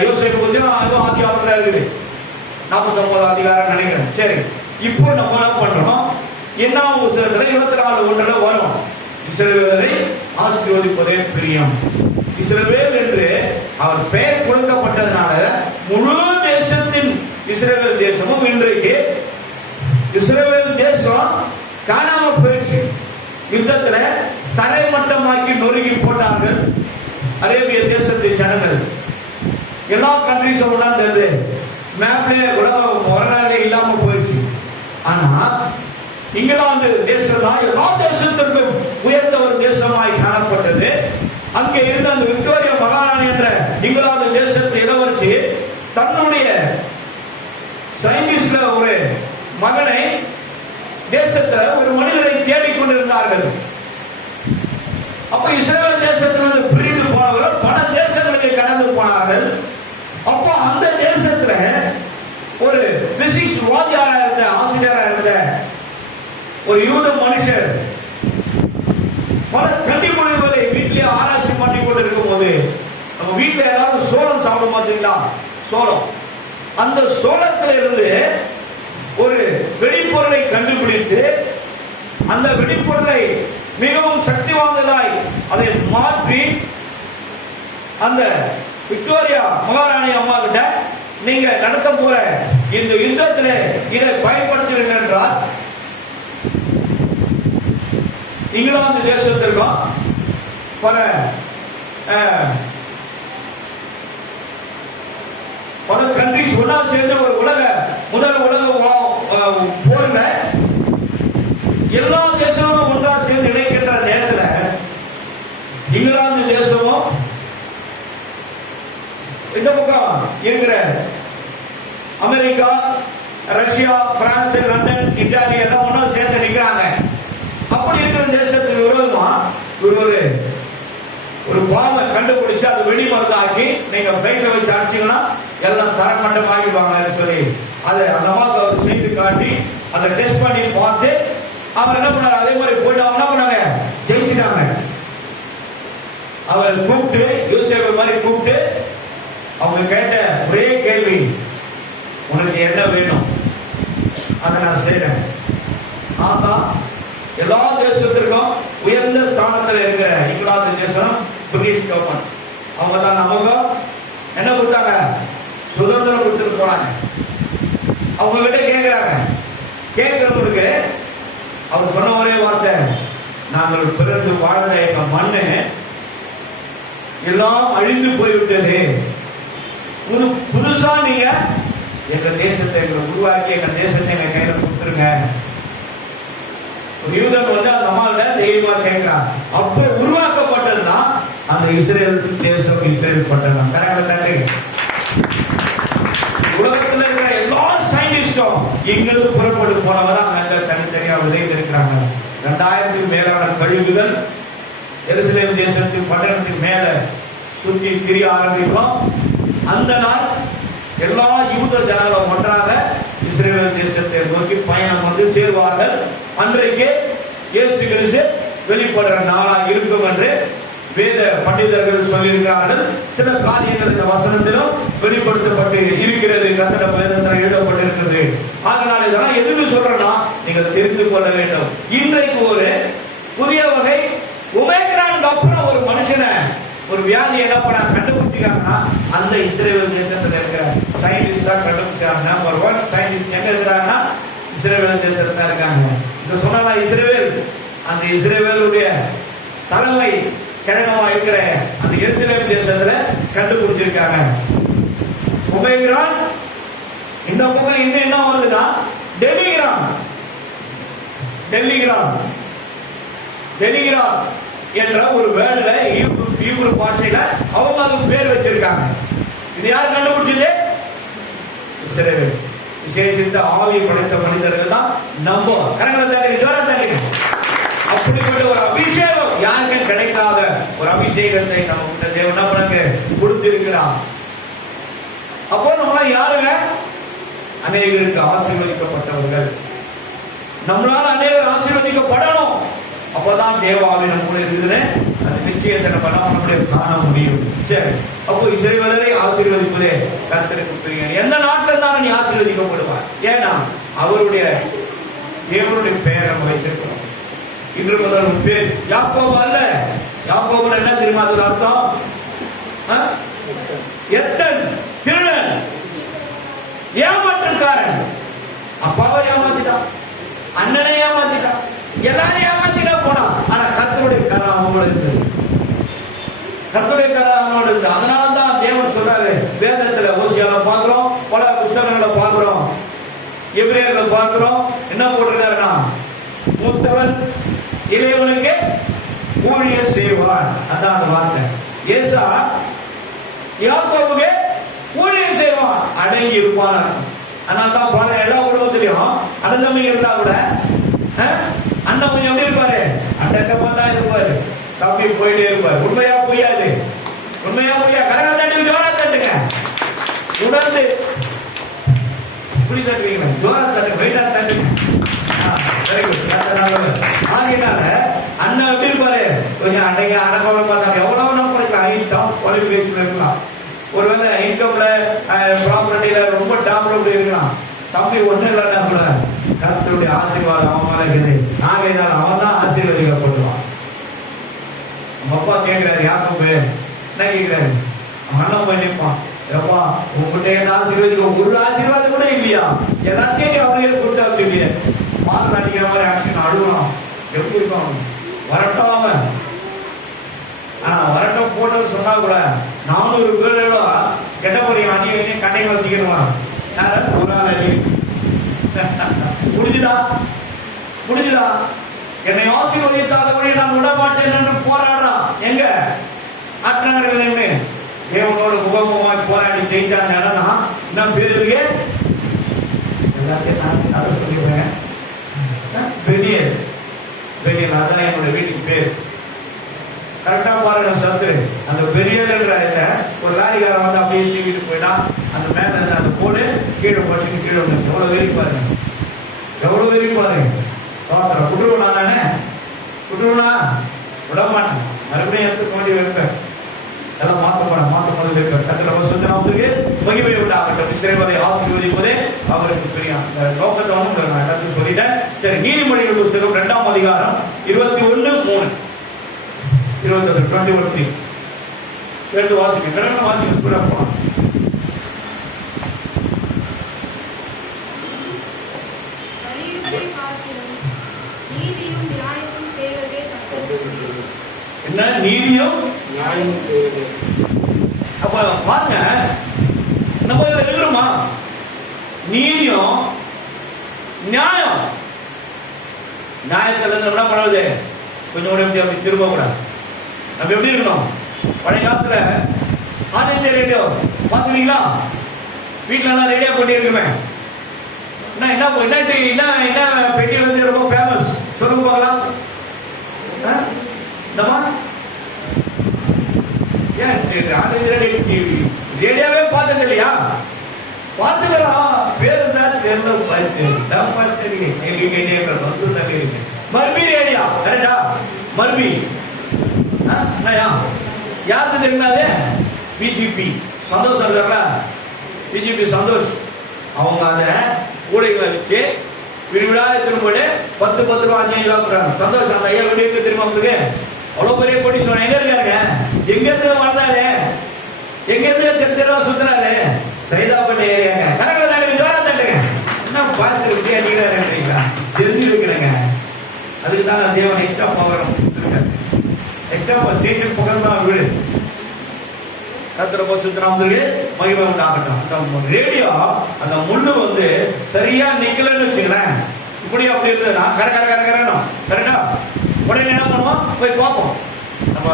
யோசேப்பு பத்தி ஆதியாகமத்துல இருக்குது, 49 அதிகாரம் நினைக்கிறேன். சரி, இப்போ நம்ம என்ன பண்றோம்? என்ன புத்தகத்துல 24:1 வரும், இஸ்ரவேலை ஆசீர்வதிப்பதே பிரியம். இஸ்ரவேல் என்று அவர் பெயர் கொடுக்கப்பட்டதுனால முழு தேசத்தின் இஸ்ரவேல் தேசமும் இன்றைக்கு இஸ்ரவேல் தேசம் காணாம போயிடுச்சு. யுத்தத்துல தரைமட்டமாக்கி நொறுக்கி போட்டார்கள் அரேபிய தேசத்தின் ஜனங்கள். எல்லா கண்ட்ரிஸும் உணர்ந்தது, மேப்ல உலக வரலாறு இல்லாம போயிடுச்சு. ஆனா இங்கிலாந்து தேசம் தான் எல்லா தேசத்திற்கும் உயர்ந்த ஒரு தேசமாய் காணப்பட்டது. அங்கே இருந்த அந்த விக்டோரியா மகாராணி என்ற இங்கிலாந்து தேசத்து இளவரசி தன்னுடைய சயின்டிஸ்ட்ல ஒரு மகனை தேசத்துல ஒரு மனிதரை தேடிக்கொண்டிருந்தார்கள். அப்ப இஸ்ரேல் தேசத்திலிருந்து பிரிந்து போனவர்கள் பல தேசங்களுக்கு கடந்து போனார்கள். அப்ப அந்த தேசத்துல ஒரு பிசிக்ஸ் வாத்தியாரா இருந்த ஆசிரியரா இருந்த ஒரு யூத மனுஷர் பல கண்டுபிடிப்புகளை வீட்டிலேயே ஆராய்ச்சி பண்ணி கொண்டு இருக்கும் போது, நம்ம வீட்டுல ஏதாவது சோளம் சாப்பிடும் பார்த்தீங்களா? சோளம், அந்த சோளத்துல இருந்து ஒரு வெடிப்பொருளை கண்டுபிடித்து அந்த வெடிப்பொருளை மிகவும் சக்தி வாய்ந்ததாய் அதை மாற்றி அந்த விக்டோரியா மகாராணி அம்மா கிட்ட நீங்க நடத்த போற இந்த யுத்தத்தில் இதை பயன்படுத்துவீர்கள் என்றால் இங்கிலாந்து தேசத்திற்கும் பல கண்ட்ரிஸ் ஒன்னா சேர்ந்து ஒரு முதல் உலக போர்ல எல்லா தேசமும் ஒன்றா சேர்ந்து இணைக்கின்ற நேரத்தில் இங்கிலாந்து தேசமும் இந்த பக்கம் இருக்கிற America, Russia, France, London, Italy எல்லாம் ஒன்னா சேர்ந்து நிற்கிறாங்க. அப்படி இருக்கிற தேசத்துக்கு விரோதமா ஒரு பாம்பை கண்டுபிடிச்சு அது வெடி மருந்து ஆக்கி நீங்க பிளைட்ல வச்சு அடிச்சீங்கன்னா எல்லாம் தரமட்டம் ஆகிடுவாங்கன்னு சொல்லி அதை அந்த மாதிரி அவர் செய்து காட்டி அதை டெஸ்ட் பண்ணி பார்த்து அவர் என்ன பண்ணாரு, அதே மாதிரி போயிட்டு அவங்க என்ன பண்ணாங்க, ஜெயிச்சிட்டாங்க. அவர் கூப்பிட்டு யோசேப்பு மாதிரி கூப்பிட்டு அவங்க கேட்ட ஒரே கேள்வி, உனக்கு என்ன வேணும், அதை நான் செய்றேன். ஆனா எல்லா தேசத்திற்கும் உயர்ந்த ஸ்தானத்தில் இருக்கிற இங்கிலாந்து தேசம் பிரிட்டிஷ் கவர்மெண்ட் அவங்க தான் நமக்கு என்ன கொடுத்தாங்க, சுதந்திரம் கொடுத்துட்டு போறாங்க. அவங்க கிட்ட கேட்கிறவங்களுக்கு அவர் சொன்ன ஒரே வார்த்தை, நாங்கள் பிறந்து வாழ்ந்த எங்க மண்ணு எல்லாம் அழிந்து போய்விட்டது, புதுசா நீங்க எங்க தேசத்தை எங்களை உருவாக்கி எங்க தேசத்தை எங்க கையில கொடுத்துருங்க. யூதன் வந்து அந்த அம்மாவில தெய்வமா கேட்கிறான். அப்ப உருவாக்கப்பட்டதுதான் அந்த இஸ்ரேல் தேசம், இஸ்ரேல் பட்டணம். உலகத்தில் இருக்கிற எல்லா சயின்டிஸ்டும் எங்களுக்கு புறப்பட்டு போனவதான் அங்க தனித்தனியா உதவி இருக்கிறாங்க. 2000 மேலான கழிவுகள் எருசலேம் தேசத்தின் பட்டணத்துக்கு மேல சுற்றி திரிய ஆரம்பிக்கும். அந்த நாள் எல்லா யூத ஜனங்களும் ஒன்றாக இஸ்ரேல் தேசத்தை நோக்கி பயணம் வந்து சேர்வார்கள். அன்றைக்கு இயேசு கிறிஸ்து வெளிப்படுற நாளா இருக்கும் என்று வேத பண்டிதர்கள் சொல்லியிருக்கிறார்கள். சில காரியங்கள் இந்த வசனத்திலும் வெளிப்படுத்தப்பட்டு இருக்கிறது, கர்த்தருடைய வேதத்தில் எழுதப்பட்டிருக்கிறது. அதனால இதெல்லாம் எதுக்கு சொல்றேன்னா நீங்கள் தெரிந்து கொள்ள வேண்டும். இன்றைக்கு ஒரு புதிய வகை ஒமேக்ரானுக்கு அப்புறம் ஒரு மனுஷனை ஒரு வியாதி என்ன பண்ண கண்டுபிடிச்சிருக்காங்கன்னா அந்த இஸ்ரேல் தேசத்துல இருக்கிற சயின்டிஸ்ட் தான் கண்டுபிடிச்சாங்க. நம்பர் 1 சயின்டிஸ்ட் எங்க இருக்கிறாங்கன்னா இஸ்ரேல் தேசத்துல இருக்காங்க. இந்த சொன்னா இஸ்ரேல், அந்த இஸ்ரேலுடைய தலைமை கிழங்கமா இருக்கிற அந்த எருசலேம் தேசத்துல கண்டுபிடிச்சிருக்காங்க. ஒமேக்ரான். இந்த பக்கம் இன்னும் என்ன வருதுன்னா டெலிகிராம் என்ற ஒரு வேர்டுல ஈப்ரு பாஷையில அவங்க அதுக்கு பேர் வச்சிருக்காங்க. இது யார் கண்டுபிடிச்சது? இஸ்ரேல். விசேஷித்த ஆவி படைத்த மனிதர்கள் தான் நம்ப அப்படிப்பட்ட ஒரு அபிஷேகம் யாருக்கும் கிடைக்காத ஒரு அபிஷேகத்தை நமக்கு தேவன் நமக்கு கொடுத்திருக்கிறார். அப்போ நம்ம யாருங்க? அநேகருக்கு ஆசீர்வதிக்கப்பட்டவர்கள். நம்மளால அநேகர் ஆசீர்வதிக்கப்படணும். அப்பதான் தேவாவி நம்முடைய இருக்குதுன்னு அந்த நிச்சயத்தை நம்முடைய காண முடியும். சரி, அப்போ இஸ்ரவேலரை ஆசீர்வதிப்பதே கர்த்தருக்கு பிரியம். எந்த நாட்டில் தான் நீ ஆசீர்வதிக்கப்படுவார்? ஏன்னா அவருடைய தேவனுடைய பெயரை வைத்திருக்கிறோம். இன்று முதல் பேர் யாக்கோபு அல்ல. யாக்கோபு என்ன தெரியுமா? அது அர்த்தம் எத்தன், திருடன், ஏமாற்றுக்காரன். அப்பாவை ஏமாத்திட்டான், அண்ணனை ஏமாத்திட்டான், எல்லாரும் ஏமாத்திட்டா போனா. ஆனா கர்த்தருடைய கரம் அவங்களோட இருந்தது. கர்த்தருடைய கரம் அவங்களோட இருந்தது. அதனால்தான் தேவன் சொல்றாரு வேதத்துல, ஓசியாவை பார்க்கிறோம், பல புத்தகங்களை பார்க்கிறோம், எபிரேயர்களை பார்க்கிறோம். என்ன போட்டிருக்காருன்னா, மூத்தவன் இளையவனுக்கு ஊழியம் செய்வான். அதான் அந்த வார்த்தை. ஏசா யாக்கோபுக்கு ஊழியம் செய்வான், அடங்கி இருப்பான். அதனால தான் பாருங்க, எல்லா குடும்பத்திலையும் அண்ணன் தம்பி இருந்தா கூட அண்ணன் கொஞ்சம் எப்படி இருப்பாரு? அடக்கமா தான் இருப்பாரு. தம்பி போயிட்டே இருப்பாரு. உண்மையா பொய்யாது? உண்மையா பொய்யா? கரகா தட்டுங்க, ஜோரா தட்டுங்க, உணர்ந்து இப்படி தட்டுவீங்களா? ஜோரா தட்டுங்க, வெயிட்டா தட்டுங்க. ஆகினால அண்ணன் எப்படி இருப்பாரு? கொஞ்சம் அன்னைக்கு அடக்கமா பார்த்தாங்க. எவ்வளவு நம்ம படிக்கலாம், ஐட்டம் குறைவு பேச்சுல இருக்கலாம். ஒருவேளை இன்கம்ல ப்ராப்பர்ட்டியில ரொம்ப டாப்ல இருக்கலாம். தம்பி ஒண்ணு இல்லைன்னா கூட கர்த்தருடைய ஆசீர்வாதம் அவன் மேல இருக்குது. ஆகையினால் அவன் தான் ஆசீர்வதிக்கப்படுவான். நம்ம அப்பா கேட்கிறாரு, யாக்கோபு என்ன கேட்கிறாரு? மனம் போய் நிற்பான். எப்பா உங்ககிட்ட என்ன ஆசீர்வதிக்க ஒரு ஆசீர்வாதம் கூட இல்லையா? எல்லாத்தையும் அவங்களே கொடுத்து இல்லையா? மாறு அடிக்கிற மாதிரி ஆக்ஷன் அழுகலாம். எப்படி இருக்கும்? வரட்டாம வரட்டம் போட்டது சொன்னா கூட 400 பேரோட கெட்ட போறீங்க அணியை கட்டைகளை வச்சுக்கணுமா? யார ஒரு ஆள் அடி முடிஞ்சுதா? முடிஞ்சுதா? என்னை ஆசீர்வதித்தாதபடி நான் விட மாட்டேன் என்று போராடா. எங்க ஆற்றங்கரையிலே தேவனோட முகமுகமாய் போராடி ஜெயித்தாங்க. இன்னும் பேருக்கு எல்லாத்தையும் நான் கதை சொல்லிடுவேன். பெரியர் பெரியர் அதான் என்னோட வீட்டுக்கு பேர். கரெக்டா பாருங்க சத்து. அந்த பெரியர் என்ற ஒரு லாரிக்காரன் வந்து அப்படியே சீக்கிட்டு போயிட்டா. அந்த மேல அந்த போடு கீழே போச்சு. கீழே வந்து எவ்வளவு வெறிப்பாரு, எவ்வளவு வெறிப்பாரு. குடுருவனா தானே? குடுருவனா விட மாட்டேன். மறுபடியும் எடுத்து கொண்டு வைப்பேன். எல்லாம் மாற்ற போது வைப்பேன். கத்திர சொந்தமாவதுக்கு மகிமை உண்டாகட்டும். சிறைவதை ஆசீர்வதிப்பதே அவருக்கு பிரியம். நோக்கத்தை வந்து நான் எல்லாத்தையும் சொல்லிட்டேன். சரி, நீதிமொழிகள் புஸ்தகம் 2ஆம் அதிகாரம் 21:3 21 எடுத்து வாசிக்க கூட போகலாம். என்ன நீதியும் நியாயமும் செய்வது. அப்ப பாருங்க, நம்ம இருக்கிறோமா? நீதியும் நியாயம். நியாயத்துல இருந்து என்ன பண்ணுவது? கொஞ்சம் கூட எப்படி அப்படி திரும்ப கூடாது. நம்ம எப்படி இருக்கணும்? பழைய காலத்துல ஆல் இந்தியா ரேடியோ பாத்துறீங்களா? வீட்டுல எல்லாம் ரேடியோ போட்டி இருக்குமே. என்ன பெட்டி வந்து ரொம்ப ஃபேமஸ் சொல்லுங்க பார்க்கலாம். ரேடியோவே பார்த்தது இல்லையா? பார்த்துக்கிறோம். பேரு தான் மர்பி ரேடியோ. கரெக்டா? மர்பி யாருக்கு தெரியாது? பிஜேபி சந்தோஷ் இருக்கார்ல, பிஜேபி சந்தோஷ். அவங்க அதை கூடைகளை வச்சு விரிவிடா திரும்ப 10 ரூபா 5 ரூபா சந்தோஷம். அந்த ஐயா வீடு திரும்ப வந்துருக்கு. அவ்வளவு பெரிய கோடி சொன்ன எங்க இருக்காருங்க? எங்க இருந்து வந்தாரு? எங்க இருந்து தெருவா சுத்தினாரு? சைதாப்பட்டி ஏரியாங்க. கரெக்டா தாண்டி தூரம் தாண்டுங்க. என்ன பார்த்து விட்டு அடிக்கிறாருன்றீங்களா? தெரிஞ்சு வைக்கணுங்க. அதுக்கு தான் தேவன் எக்ஸ்ட்ரா பவர் எக்ஸ்ட்ரா ஸ்டேஷன் பக்கம் தான் வீடு. கத்திர சுத்தினாமதுக்கு மகிமை உண்டாகட்டும். அந்த ரேடியோ அந்த முள்ளு வந்து சரியா நிக்கலன்னு வச்சுக்கிறேன். இப்படி அப்படி இருந்ததுன்னா கரெக்டா உடனே என்ன பண்ணுவோம்? போய் பார்ப்போம். நம்ம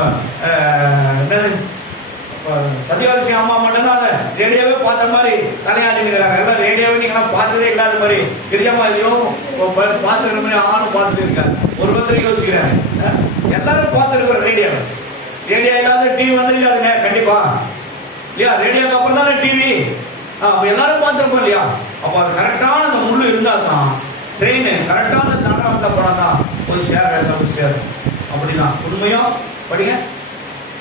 சத்யவாசி அம்மா மட்டும் தான் ரேடியோவே பார்த்த மாதிரி தலையாடிக்கிறாங்க. எல்லாம் ரேடியோவே நீங்களாம் பார்த்ததே இல்லாத மாதிரி தெரியாம எதையும் பார்த்துக்கிற மாதிரி ஆணும் பார்த்துட்டு இருக்காரு. ஒருத்தர் யோசிக்கிறாங்க. எல்லாரும் பார்த்துருக்குறோம் ரேடியோ. ரேடியோ இல்லாத டிவி வந்துருக்காதுங்க கண்டிப்பா இல்லையா? ரேடியோக்கு அப்புறம் தானே டிவி. எல்லாரும் பார்த்துருப்போம் இல்லையா? அப்போ அது கரெக்டான அந்த முள்ளு இருந்தால் தான் ட்ரெயின் கரெக்டான தரம் வந்த அப்புறம் தான் போய் சேரும். அப்படிதான் உண்மையோ படிங்க.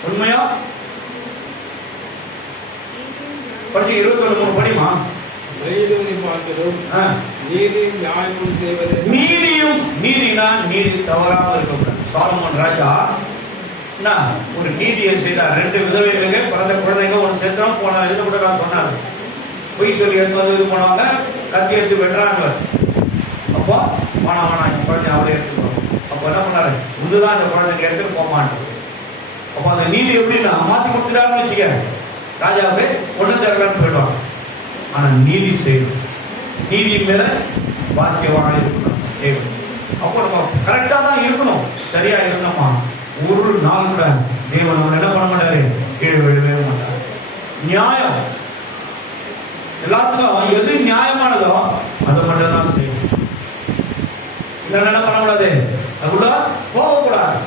உண்மையோ படிச்சு 21 படிமா. நீதியும் நீதினா நீதி தவறாமல் இருக்கக்கூடாது. சாலமோன் ராஜா ஒரு நீதியை செய்தார். 2 விதவைகளுக்கு பிறந்த குழந்தைங்க ஒன்று செத்துறோம் போன இது கூட நான் சொன்னார். பொய் சொல்லி எடுத்து இது பண்ணுவாங்க, கத்தி எடுத்து வெட்டுறாங்க. அப்போ வேணாம் என் குழந்தை அவரே எடுத்துக்கணும். அப்போ என்ன பண்ணாரு? உண்டுதான் அந்த குழந்தைங்க எடுத்து போமான்னு. அப்போ அந்த நீதி எப்படின்னா மாற்றி கொடுத்துட்டாருன்னு வச்சுக்க, ராஜாவே ஒன்று தரலான்னு போயிடுவாங்க. ஆனால் நீதி செய்யணும். நீதியின் மேல பாக்கியவான இருக்கணும். அப்போ நம்ம கரெக்டா தான் இருக்கணும். சரியா இருக்கணுமா? ஒரு நாள் கூட தேவன் நம்ம என்ன பண்ண மாட்டாரு? கீழே விழவே மாட்டாரு. நியாயம் எல்லாத்துக்கும் எது நியாயமானதோ அதை மட்டும் தான் செய்யணும். இல்லைன்னா என்ன பண்ணக்கூடாது? அதுக்குள்ள போகக்கூடாது.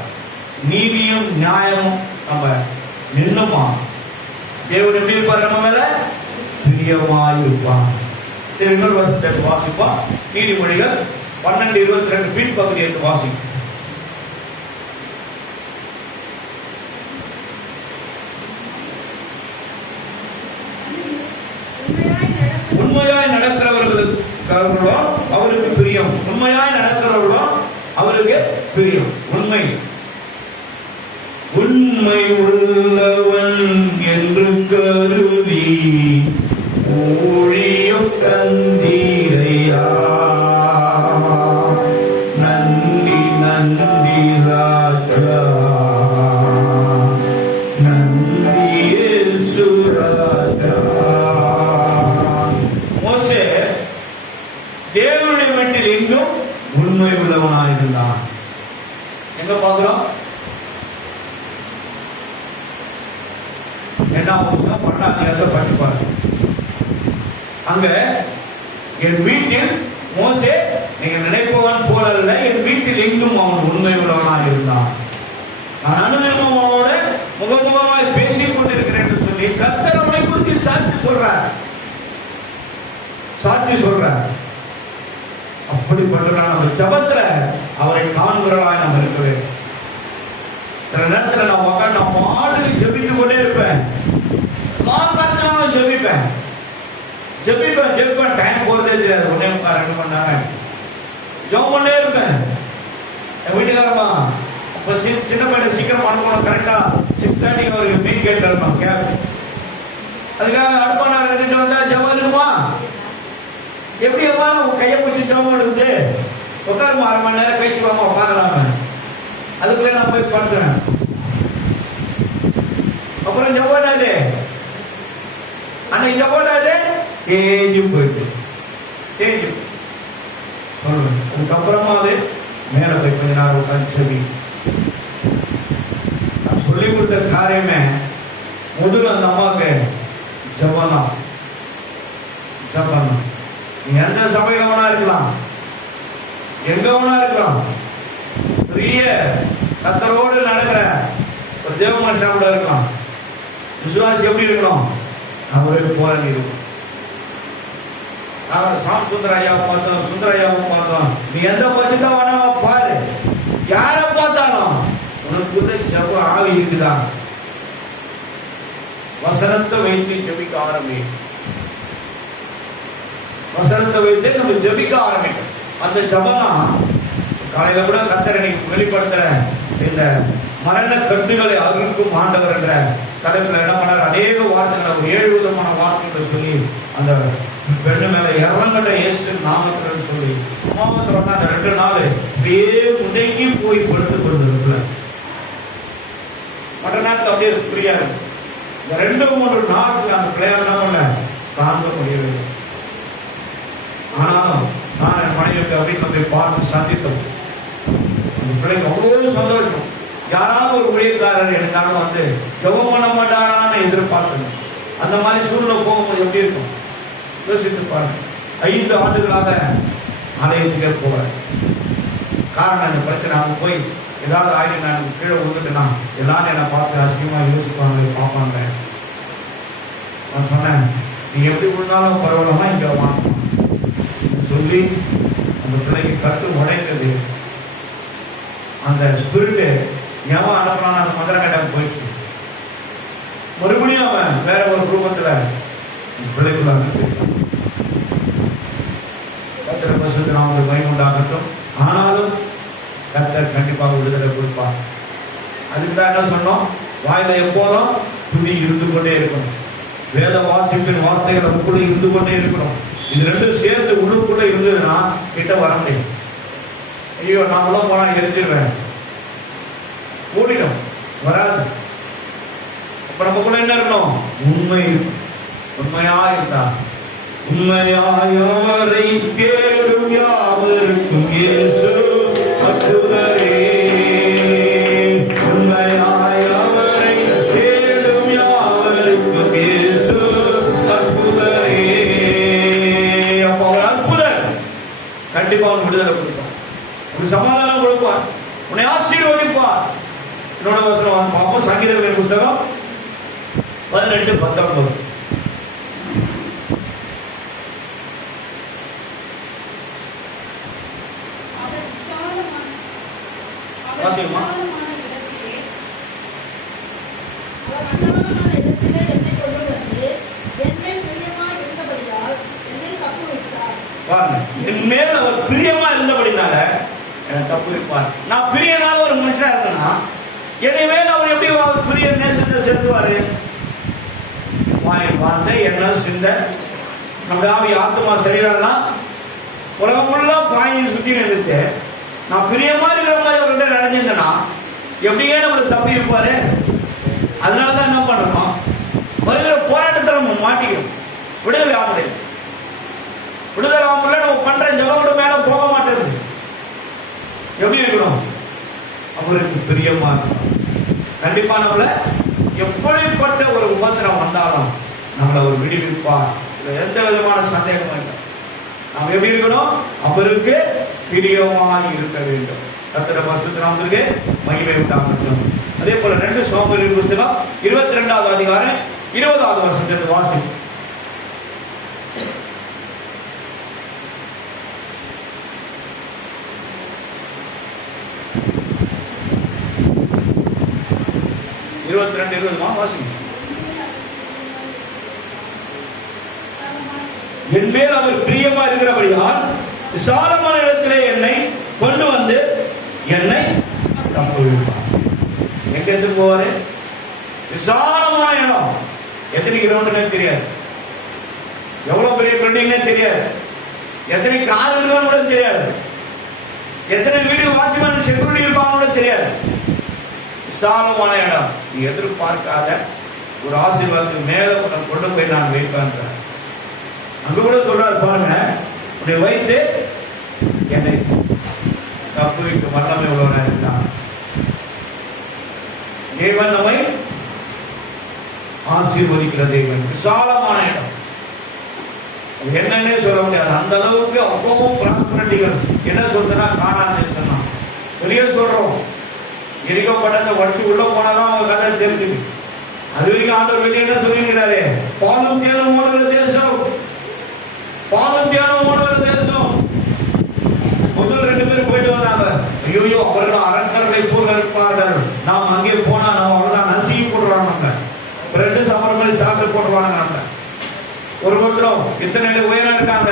நீதியும் நியாயமும் நம்ம நின்னுமா தேவன் எப்படி இருப்பார்? நம்ம மேல பிரியமாய் இருப்பான். இன்னொரு வருஷத்தை வாசிப்போம். நீதிமொழிகள் 12:22 பின் பகுதி எடுத்து வாசிப்போம். உண்மையாய் நடக்கிறவர்களோ அவருக்கு பிரியம். உண்மையாய் நடக்கிறவர்களோ அவருக்கு பிரியம். உண்மை உள்ளவன் என்று கருதி ஊழியம் தந்தீரையா. புத்தகம் என்ன புத்தகம் 12 படிச்சு பாருங்க. அங்க என் வீட்டில் மோசே நீங்க நினைப்பவன் போல அல்ல, என் வீட்டில் எங்கும் அவன் உண்மை உள்ளவனாக இருந்தான். நான் அனுதினமும் அவனோட முகமுகமாய் பேசிக் கொண்டிருக்கிறேன் என்று சொல்லி கர்த்தர் அவனை குறித்து சாட்சி சொல்றார். அப்படிப்பட்ட நம்ம ஜபத்துல அவரை காண்கிறவர்களாய் நாம் இருக்க வேண்டும். சில நேரத்தில் நான் உட்காந்து நான் பாட்டுக்கு ஜெபித்து கொண்டே இருப்பேன். நான் ஜெபிப்பேன் டைம் போறதே தெரியாது. 1.5 2 மணி நேரம் ஜெபம் பண்ணே இருப்பேன். என் வீட்டுக்காரமா இப்போ சின்ன பையனை சீக்கிரம் அனுப்பணும், கரெக்டா 6:30 அவருக்கு மீன் கேட்டு கேப். அதுக்காக அடுப்பான எடுத்துட்டு வந்தா ஜெபம் இருக்குமா? எப்படி கையை பிடிச்சி ஜெபம் எடுக்குது? உட்காருமா 1/2 மணி நேரம் கழிச்சு வாமா பார்க்கலாம. அதுக்குள்ளே நான் போய் படுத்துறேன். அப்புறம் ஜெபம்னாது அன்னைக்கு ஜெபம்னாது தேஞ்சு போயிட்டு சொல்லுவேன். அதுக்கப்புறமா அது மேல போய் கொஞ்ச நேரம் உட்காந்து செவி. நான் சொல்லி கொடுத்த காரியமே முதல்ல அந்த அம்மாவுக்கு ஜெபம். நீ எந்த சபையில வேணா இருக்கலாம், எங்க வேணா இருக்கலாம், பெரிய கத்தரோடு நடக்கிற ஒரு தேவ மனுஷன் கூட இருக்கலாம். விசுவாசி எப்படி இருக்கணும்? அவரே போராடி இருக்கும். சாம் சுந்தரையாவை பார்த்தோம், சுந்தரையாவை பார்த்தோம். நீ எந்த பட்சத்தை வேணா பாரு, யார பார்த்தாலும் உனக்குள்ள ஜெப ஆவி இருக்குதா? வசனத்தை வைத்து ஜெபிக்க ஆரம்பி. வசனத்தை வைத்து நம்ம ஜெபிக்க ஆரம்பிக்கும். அந்த ஜெபம் காலையில கூட கர்த்தரை வெளிப்படுத்துற இந்த மரண கட்டுகளை அருளுக்கும் ஆண்டவர் என்ற தலைப்புல என்ன பண்ணார்? அநேக வார்த்தைகளை, ஒரு 7 விதமான வார்த்தைகளை சொல்லி அந்த பெண்ணு மேல இறங்கட்ட இயேசு நாமத்தில் சொல்லி அமாவாசை சொன்னா அந்த 2 நாள் அப்படியே முன்னேங்கி போய் படுத்து கொண்டு மற்ற நேரத்தில் அப்படியே ஃப்ரீயா இருக்கு. இந்த 2-3 நாளுக்கு அந்த பிள்ளையார் என்ன பண்ண தாங்க முடியவில்லை. ஆனாலும் நான் என் மனைவிக்கு அப்படின்னு போய் பார்த்து சந்தித்தோம். அந்த பிள்ளைக்கு அவ்வளவு சந்தோஷம். யாராவது ஒரு ஊழியக்காரர் எனக்காக வந்து ஜெபம் பண்ண மாட்டாரான்னு எதிர்பார்க்கணும். அந்த மாதிரி சூழ்நிலை போகும்போது எப்படி இருக்கும் யோசித்து பாருங்க. 5 ஆண்டுகளாக ஆலயத்துக்கே போகிறேன். காரணம் இந்த பிரச்சனை. அவங்க போய் ஏதாவது ஆயிரம் நான் கீழே விழுந்துட்டுனா எல்லாரும் என்னை பார்த்து அசிங்கமா யோசிப்பாங்க, பார்ப்பாங்க. நான் சொன்னேன், நீ எப்படி விழுந்தாலும் பரவாயில்லமா இங்க வாங்க சொல்லி அந்த பிள்ளைக்கு கட்டு உடைந்தது. அந்த ஸ்பிரிட்டு எவன் அனுப்பினான் அந்த மதுரை கட்டாக போயிடுச்சு. மறுபடியும் அவன் வேற ஒரு குடும்பத்துல பிள்ளைக்குள்ள கர்த்தர் பரிசுத்த நாமத்துக்கு மகிமை உண்டாகட்டும். ஆனாலும் கர்த்தர் கண்டிப்பாக விடுதலை கொடுப்பார். அதுக்கு தான் என்ன சொன்னோம்? வாயில எப்போதும் துணி இருந்து கொண்டே இருக்கணும். வேத வாசிப்பின் வார்த்தைகள் நமக்குள்ள இருந்து கொண்டே இருக்கணும். இது 2 சேர்ந்து உள்ளுக்குள்ள இருந்ததுன்னா கிட்ட வர முடியும். ஐயோ நான் உள்ள போனா எரிஞ்சிருவேன், ஓடிடும், வராது. அப்ப நமக்குள்ள என்ன இருக்கணும்? உண்மையா இருந்தா உண்மையாய் அவரை தேடும் யாவருக்கும் இயேசு அற்புதரே. உண்மையாய் அவரை தேடும் யாவருக்கும் இயேசு அற்புதரே. அப்ப அவர் அற்புதர். கண்டிப்பா அவன் விடுதலை கொடுப்பார், ஒரு சமாதானம் கொடுப்பார், உன்னை ஆசீர்வதிப்பார். இன்னொரு வசனம் பார்ப்போம். சங்கீதங்களின் புத்தகம் 18:19. என் மேல் அவர் பிரியமா இருந்தபடினால தப்பு வைப்பார். நான் பிரியனால ஒரு மனுஷனா இருக்கேன்னா என்னை மேல அவர் எப்படி பிரிய நேசத்தை செலுத்துவாரு? வாழ்ந்த என்ன சிந்த நம்ம ஆத்மா சரீரம்லாம் உலகம் ஃபுல்லா பாயிண்ட் சுத்தி நிறுத்து நான் பிரியமா இருக்கிற மாதிரி அவர்கிட்ட நினைச்சிருந்தேன்னா எப்படியே நம்மளுக்கு தப்பி இருப்பாரு. அதனாலதான் என்ன பண்ணணும்? வருகிற போராட்டத்தில் நம்ம மாட்டிக்கிறோம். விடுதலை ஆகலை. விடுதலை ஆகல நம்ம பண்ற ஜெபம் மேல போக மாட்டேங்குது. எப்படி இருக்கணும்? அப்ப அவருக்கு பிரியமா இருக்கும். கண்டிப்பா நம்மள எப்படிப்பட்ட ஒரு உபத்திரம் வந்தாலும் நம்மள ஒரு விடுவிப்பார். எந்த விதமான சந்தேகமும் இல்லை. நாம் எப்படி இருக்கணும்? அவருக்கு பிரியமாய் இருக்க வேண்டும். கர்த்தருடைய பரிசுத்த நாமத்திற்கு மகிமை உண்டாகட்டும். அதே போல 2 சாமுவேல் புத்தகம் 22வது அதிகாரம் 20வது வசனத்தை வாசி. என் மேல் அவர் பிரியமா இருக்கிறபடியால் விசாலமான இடத்திலே என்னை கொண்டு வந்து என்னை தப்புவிப்பார். எங்க எடுத்து போவாரு? விசாலமான இடம். எத்தனை கிலோமீட்டர் தெரியாது, எவ்வளவு பெரிய பில்டிங்னே தெரியாது, எத்தனை கார் இருக்கான்னு தெரியாது, எத்தனை வீடு வாட்ச்மேன் செக்யூரிட்டி இருப்பாங்க தெரியாது. விசாலமான இடம். நீ எதிர்பார்க்காத ஒரு ஆசீர்வாதத்துக்கு மேல கொண்டு போய் நான் வைப்பேன். அங்க கூட சொல்றாரு பாருங்க, உன்னை வைத்து என்னை தப்புவிக்கும் வல்லமை உள்ளவனா இருந்தான். தேவன் நம்மை ஆசீர்வதிக்கிற தேவன். விசாலமான இடம். என்னன்னே சொல்ல முடியாது. அந்த அளவுக்கு அவ்வளவும் பிராஸ்பரிட்டிகள். என்ன சொல்றதுன்னா காணான்னு சொன்னான். வெளியே சொல்றோம், எரிகோ படத்தை வடிச்சு உள்ள போனாதான் அவங்க கதை தெரிஞ்சுது. அது வரைக்கும் ஆண்டவர் வெளியே என்ன சொல்லியிருக்கிறாரு? பாலும் தேனும் ஓடுகிற தேசம், பாலும் தேனும் ஓடுகிற தேசம். முதல் 2 பேர் போயிட்டு வந்தாங்க. ஐயோ, அவர்கள் அரண்கரை போல இருப்பார்கள், நாம் அங்கே போனா நம்ம அவ்வளவுதான் நசுக்கி போடுறாங்க, பிரெட் சாப்பிட்ற மாதிரி சாப்பிட்டு போடுவாங்க. ஒரு பக்கம் இத்தனை உயரம் இருக்காங்க,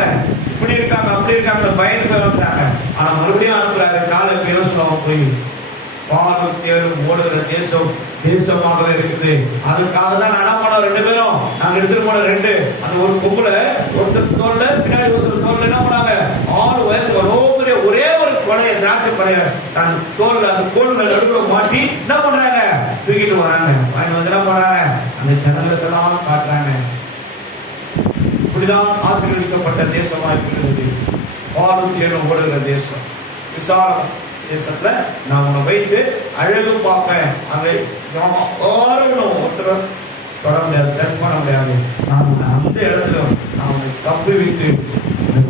இப்படி இருக்காங்க, அப்படி இருக்காங்க, பயந்து போய் வந்துட்டாங்க. ஆனா மறுபடியும் அனுப்புறாரு. காலைக்கு யோசனை போய் பாலும் தேனும் ஓடுகிற தேசம் தேசமாகவே இருக்குது. அதுக்காக தான் நான் என்ன பண்ணோம், 2 பேரும் நாங்க எடுத்துட்டு போன 2 அந்த ஒரு பொம்பளை ஒருத்தர் தோல்ல பின்னாடி ஒருத்தர் தோல்ல என்ன பண்ணாங்க, 6 வயசு ஒரே ஒரு கொலைய திராட்சை கொலைய தன் தோல்ல அந்த கோல் நடுவுல மாட்டி என்ன பண்றாங்க, தூக்கிட்டு வராங்க. அவங்க வந்து என்ன பண்றாங்க, அந்த ஜனங்களுக்கெல்லாம் காட்டுறாங்க. இப்படிதான் ஆசீர்வதிக்கப்பட்ட தேசமா இருக்கிறது. பாலும் தேனும் ஓடுகிற தேசம், விசாலம் தேசத்துல நான் உன்னை வைத்து அழகு பார்ப்பேன். அதை ஒருத்தர் தொட முடியாது, டச் பண்ண முடியாது. நான் அந்த இடத்துல நான் உன்னை தப்பி வைத்து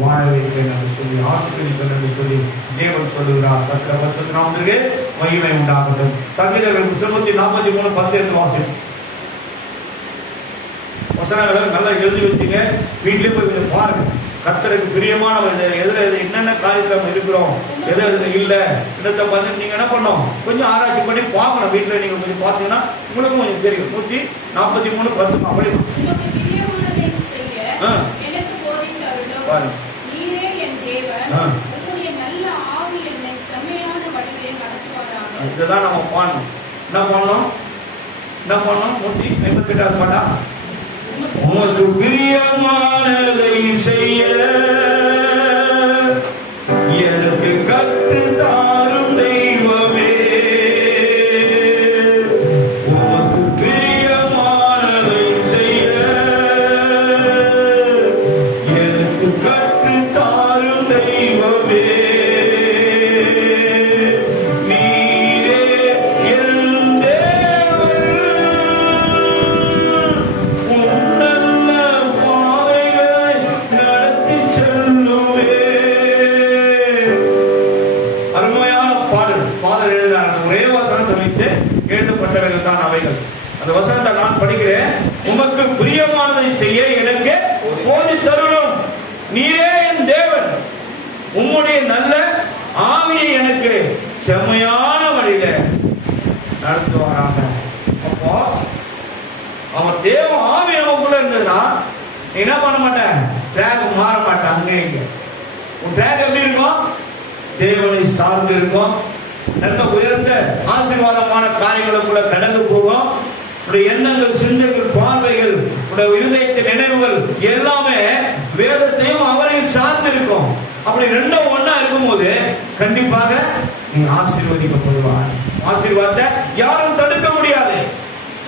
வாழ வைப்பேன் என்று சொல்லி ஆசீர்வதிப்பேன் என்று சொல்லி தேவன் சொல்லுகிறார். கர்த்தருடைய பரிசுத்த நாமத்திற்கு மகிமை உண்டாகட்டும். சங்கீதங்கள் 143:10 என்று வாசிப்போம். வசனங்களை நல்லா எழுதி வச்சுங்க, வீட்டிலே போய் பாருங்க. கர்த்தருக்கு பிரியமானவர் எதுல என்னென்ன காரியத்தில் இருக்கிறோம், எது எதுல இல்ல, இடத்தை பார்த்து நீங்க என்ன பண்ணணும், கொஞ்சம் ஆராய்ச்சி பண்ணி பார்க்கணும். வீட்டுல நீங்க கொஞ்சம் பார்த்தீங்கன்னா உங்களுக்கும் கொஞ்சம் தெரியும். 143:10 அப்படி இதுதான் நம்ம பாடணும். என்ன பண்ணணும், 158 பாட்டா, உமக்கு பிரியமானதை செய்ய எனக்கு கற்றுத்தாரும் தெய்வமே. உமக்கு பிரியமானதை செய்ய எனக்கு கற்றுத்தாரும் தெய்வமே. எழுதப்பட்டவைகள் தான் அவைகள். அந்த வசனத்தை நான் படிக்கிறேன். உமக்கு பிரியமானதை செய்ய எனக்கு போதி தருளும். நீரே என் தேவன், உம்முடைய நல்ல ஆவியை எனக்கு செம்மையான வழியில நடத்துவாராக. அப்போ அவன் தேவ ஆவி நமக்குள்ள இருந்ததுன்னா என்ன பண்ண மாட்டேன், ட்ராக் மாற மாட்டேன். அங்கே இங்க உன் ட்ராக் எப்படி இருக்கும், தேவனை சார்ந்து இருக்கும். நல்ல உயர்ந்த ஆசீர்வாதமான காரியங்களுக்குள்ள கடந்து போகும். உடைய எண்ணங்கள், சிந்தனைகள், பார்வைகள், உடைய இருதயத்தின் நினைவுகள் எல்லாமே வேதத்தையும் அவரையும் சார்ந்து இருக்கும். அப்படி 2 ஒண்ணா இருக்கும்போது கண்டிப்பாக நீ ஆசீர்வதிக்கப்படுவார். ஆசீர்வாதத்தை யாரும் தடுக்க முடியாது.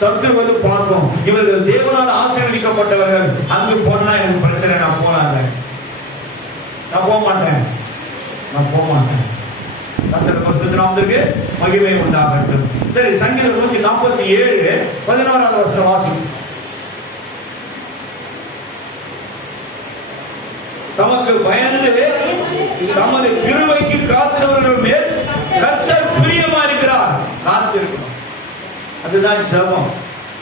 சத்துரு வந்து பார்க்கும், இவர்கள் தேவனால் ஆசீர்வதிக்கப்பட்டவர்கள், அங்கு போனா எனக்கு பிரச்சனை, நான் போக மாட்டேன். கர்த்தர் பரிசுத்த நாமத்திற்கு மகிமை உண்டாகட்டும். சரி, சங்கீதம் 147 11வது வசனம் வாசிக்கும். தமக்கு பயந்து தமது கிருபைக்கு காத்திருக்கிறவர்கள் மேல் கர்த்தர் பிரியமா இருக்கிறார். காத்திருக்கணும், அதுதான் ஜெபம்.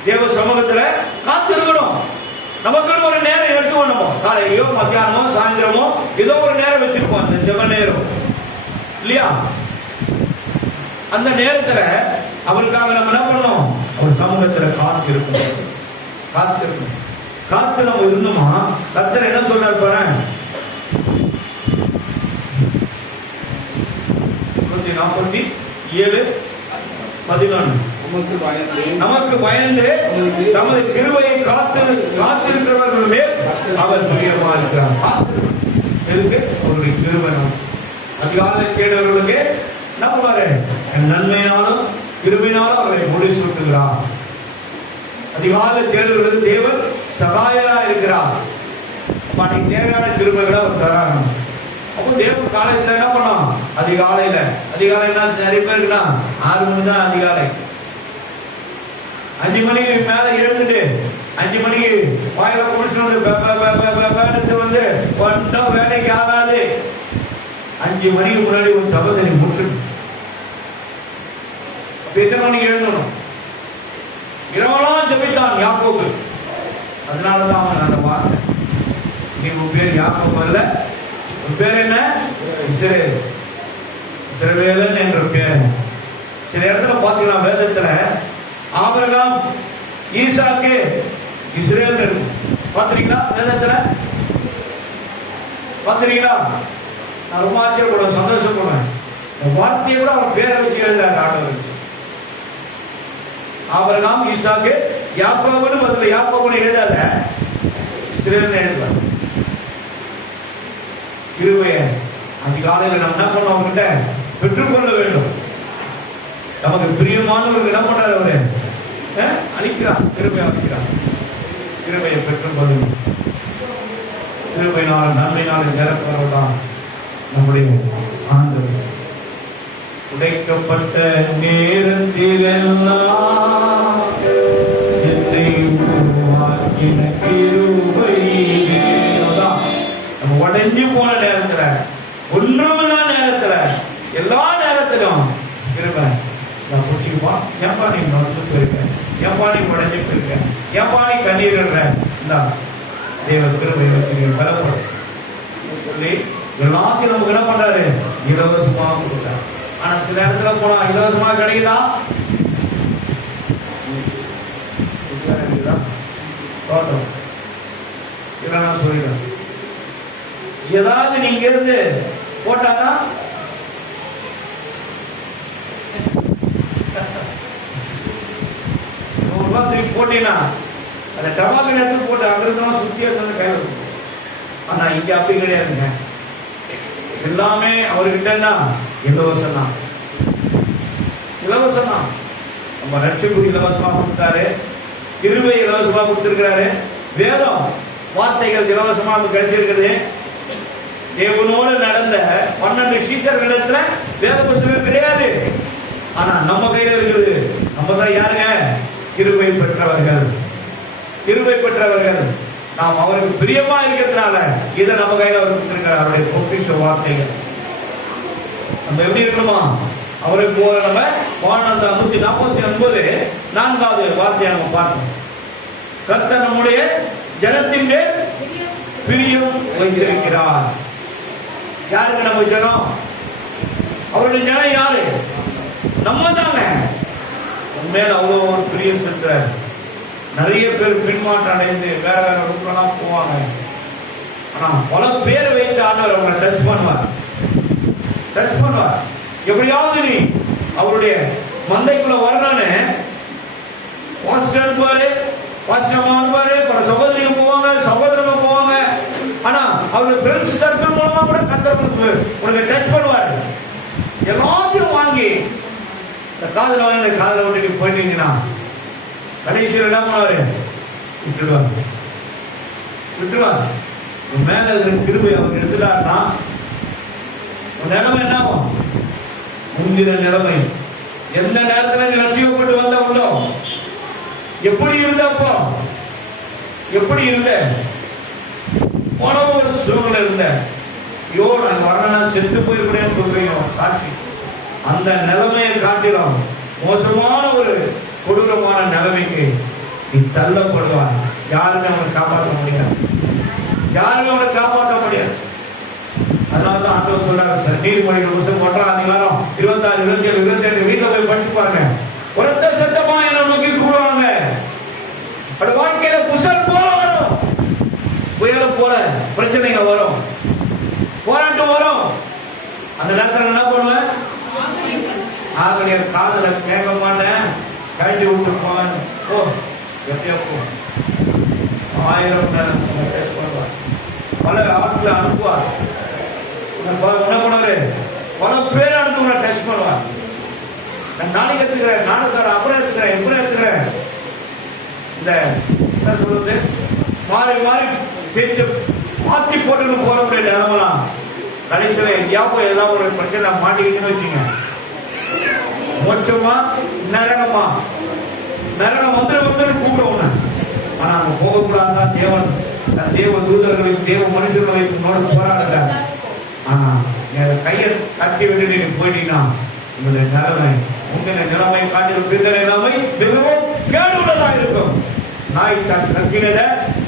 தேவ சமூகத்துல காத்திருக்கணும். நமக்குன்னு ஒரு நேரம் எடுத்துக்கணும். காலையிலோ மத்தியானமோ சாயந்தரமோ ஏதோ ஒரு நேரம் வச்சிருப்போம், அந்த ஜெப நேரம் இல்லையா? அந்த நேரத்துல அவருக்காக நம்ம என்ன பண்ணணும்? அவர் சமூகத்துல காத்திருக்கணும். காத்திருக்கணும். காத்து நம்ம இருந்தோமா? கர்த்தர் என்ன சொல்றாரு பாருங்க, 147:11 நமக்கு பயந்து தமது கிருபையை காத்திருக்கிறவர்கள் மேல் அவர் பிரியமா இருக்கிறார். எதுக்கு? அவருடைய கிருபை. அதிகாலை கேட்டவர்களுக்கு நம்புவாரு, நன்மையாலும் கிருபையினாலும் அவர்களை முடிசூட்டுகிறார். அதிகாலை தேடுவதற்கு தேவன் சகாயரா இருக்கிறார். நீங்க தேவையான கிருபைகளை அவர் தராங்க. அப்போ தேவன் காலையில என்ன பண்ணோம்? அதிகாலையில நிறைய பேருக்குன்னா 6 மணி தான் அதிகாலை. 5 மணிக்கு மேல எழுந்துட்டு 5 மணிக்கு வாயில குடிச்சு வந்து ஒன்றும் வேலைக்கு ஆகாது. 5 மணிக்கு முன்னாடி ஒரு தபத்தை முடிச்சுட்டு எத்தனை மணிக்கு எழுந்தணும்? இரவெல்லாம் ஜெபித்தான் யாக்கோபு. அதனாலதான் அவன் அந்த வார்த்தை, நீங்க பேர் யாக்கோபு அல்ல, பேர் என்ன? இஸ்ரவேல். இஸ்ரவேலன் என்ற பேர். சில இடத்துல பாத்தீங்கன்னா வேதத்துல ஆபிரகாம், ஈசாக்கு, இஸ்ரவேல் பாத்துறீங்களா? வேதத்துல பாத்துறீங்களா? நான் ரொம்ப ஆச்சரியப்படுவேன், சந்தோஷப்படுவேன். வார்த்தையை கூட அவர் பேரை வச்சு எழுதுறாரு ஆண்டவர். ஆபிரகாம், ஈசாக்கு, யாக்கோபுன்னு பதில் யாக்கோபுன்னு எழுதாத, இஸ்ரவேல்னு எழுதுறாரு. கிருபையை அதிகாலையில் நம்ம என்ன பண்ண அவர்கிட்ட பெற்றுக்கொள்ள வேண்டும். நமக்கு பிரியமானவர்கள் என்ன பண்றாரு? அவரு அளிக்கிறார், கிருபையை அளிக்கிறார். கிருபையை பெற்றுக்கொள்ளும். கிருபையினால் நன்மையினால் நிரப்பவர்தான் நம்முடைய ஆண்டவர். உடைக்கப்பட்ட நேரத்தில் எல்லாம் என்னை உருவாக்கின கிருபை. நம்ம உடைஞ்சு போன நேரத்துல, ஒன்றுமில்லா நேரத்துல, எல்லா நேரத்திலும் கிருபை நான் பிடிச்சிக்குப்பான். ஏன்பா நீ நொந்து போயிருக்கேன், ஏன்பா நீ உடைஞ்சு போயிருக்கேன், ஏன்பா நீ கண்ணீர் இந்த தேவ கிருபை வச்சு பலப்படும் சொல்லி எல்லாத்தையும் நமக்கு என்ன பண்றாரு? இலவசமா கொடுத்தாரு. ஆனா சில இடத்துல போனா இலவசமா கிடைக்குதா? இல்லைன்னா சொல்லிடுறேன், ஏதாவது நீங்க இருந்து போட்டாதான் போட்டீங்கன்னா அந்த டபாக்கு நேரத்துக்கு போட்டு அங்கிருந்தோம் சுத்தியா சொன்ன கையில் இருக்கும். ஆனா இங்க அப்படி கிடையாதுங்க. எல்லாமே அவர்கிட்ட இலவசம் தான். இலவசம் தான். நம்ம ரட்சிப்பு இலவசமா கொடுத்தாரு, கிருபை இலவசமா கொடுத்திருக்கிறாரு, வேதம் வார்த்தைகள் இலவசமா நமக்கு கிடைச்சிருக்கிறது. தேவனோடு நடந்த 12 சீஷர்களிடத்துல வேத புத்தகம் கிடையாது. ஆனா நம்ம கையில இருக்குது. நம்ம தான் யாருங்க? கிருபை பெற்றவர்கள். கிருபை பெற்றவர்கள். நாம் அவருக்கு பிரியமா இருக்கிறதுனால இதை நம்ம கையில கொடுத்திருக்கிறார். அவருடைய பொக்கிஷ வார்த்தைகள். நம்ம எப்படி இருக்கணுமா? அவருக்கு போல நம்ம 149 4வது வார்த்தையை நம்ம பார்க்கணும். கர்த்தர் நம்முடைய ஜனத்தின் மேல் பிரியம் வைத்திருக்கிறார். யாருக்கு நம்ம ஜனம்? அவருடைய ஜனம் யாரு? நம்ம தாங்க. உண்மையில அவ்வளவு ஒரு பிரியம் சென்றார். நிறைய பேர் பின்மாற்றம் அடைந்து வேற வேற ரூட்லாம் போவாங்க. ஆனா பல பேர் வைத்து ஆண்டவர் அவங்களை டச் பண்ணுவார். எப்படியாவது நீ அவருடைய மந்தைக்குள்ள வரணும்னு பாஸ்டர் அனுப்புவாரு, பாஸ்டர் அனுப்புவாரு, பல சகோதரிகள் போவாங்க, சகோதரர்கள் போவாங்க. ஆனா அவருடைய ஃப்ரெண்ட்ஸ் சர்க்கிள் மூலமா கூட கர்த்தர் உனக்கு டச் பண்ணுவாரு. எல்லாத்தையும் வாங்கி இந்த காதல வாங்கி இந்த காதல விட்டுட்டு போயிட்டீங்கன்னா கடைசியில் என்ன பண்ணுவாரு? விட்டுருவார். மேல கிருபை அவர் எடுத்துட்டாருன்னா நிலைமை என்ன ஆகும்? முந்தின நிலைமை. எந்த நேரத்தில் ரட்சிக்கப்பட்டு வந்த உள்ளோம் எப்படி இருந்தப்போ, எப்படி இருந்த போன ஒரு சூழ்நிலை இருந்த, ஐயோ நான் வரணும் செத்து போயிருக்கிறேன்னு சொல்றீங்க சாட்சி. அந்த நிலைமையை காட்டிலும் மோசமான ஒரு கொடூரமான நிலைமைக்கு நீ தள்ளப்படுவான். யாருமே அவனை காப்பாற்ற முடியாது, யாருமே அவனை காப்பாற்ற முடியாது. அதனாலதான் ஆண்டவர் சொல்றாரு சார், நீதிமொழிகள் புத்தகம் 1ஆம் அதிகாரம் 26, 27, 28 வீட்டுல போய் படிச்சு பாருங்க. உரத்த சத்தமா என்ன நோக்கி கூடுவாங்க. வாழ்க்கையில புசல் போல வரும், புயல போல பிரச்சனைங்க வரும், போராட்டம் வரும். அந்த நேரத்தில் என்ன பண்ணுவேன்? ஆகலைய காதல கேட்க மாட்டேன், கழட்டி விட்டு போவேன். ஓ எப்படியா போ, 1000 பல ஆட்களை அனுப்புவார். என்ன பண்ணுவாரு? பல பேர் அனுப்புவார், டச் பண்ணுவார். நான் நாளைக்கு எடுத்துக்கிறேன், நாளைக்கு அப்புறம் எடுத்துக்கிறேன், எப்படி எடுத்துக்கிறேன். இந்த என்ன சொல்றது, மாறி மாறி பேச்சு மாத்தி போட்டு போற முடியாது. நேரமெல்லாம் கடைசியில எங்கேயாவது ஏதாவது ஒரு பிரச்சனை மாட்டிக்கிட்டுன்னு வச்சுங்க, மோட்சமா நரகமா, நரகம் வந்து கூப்பிடுவோம். ஆனா அவங்க போகக்கூடாதான். தேவன் தேவ தூதர்களையும் தேவ மனுஷர்களையும் நோடு போராடல. ஆனா கையை தட்டி விட்டு நீங்க போயிட்டீங்கன்னா உங்களுடைய நிலைமை, உங்களுடைய நிலைமை காட்டிலும் பின்னர் நிலைமை மிகவும் கேடுள்ளதா இருக்கும். நாய் கத்தினத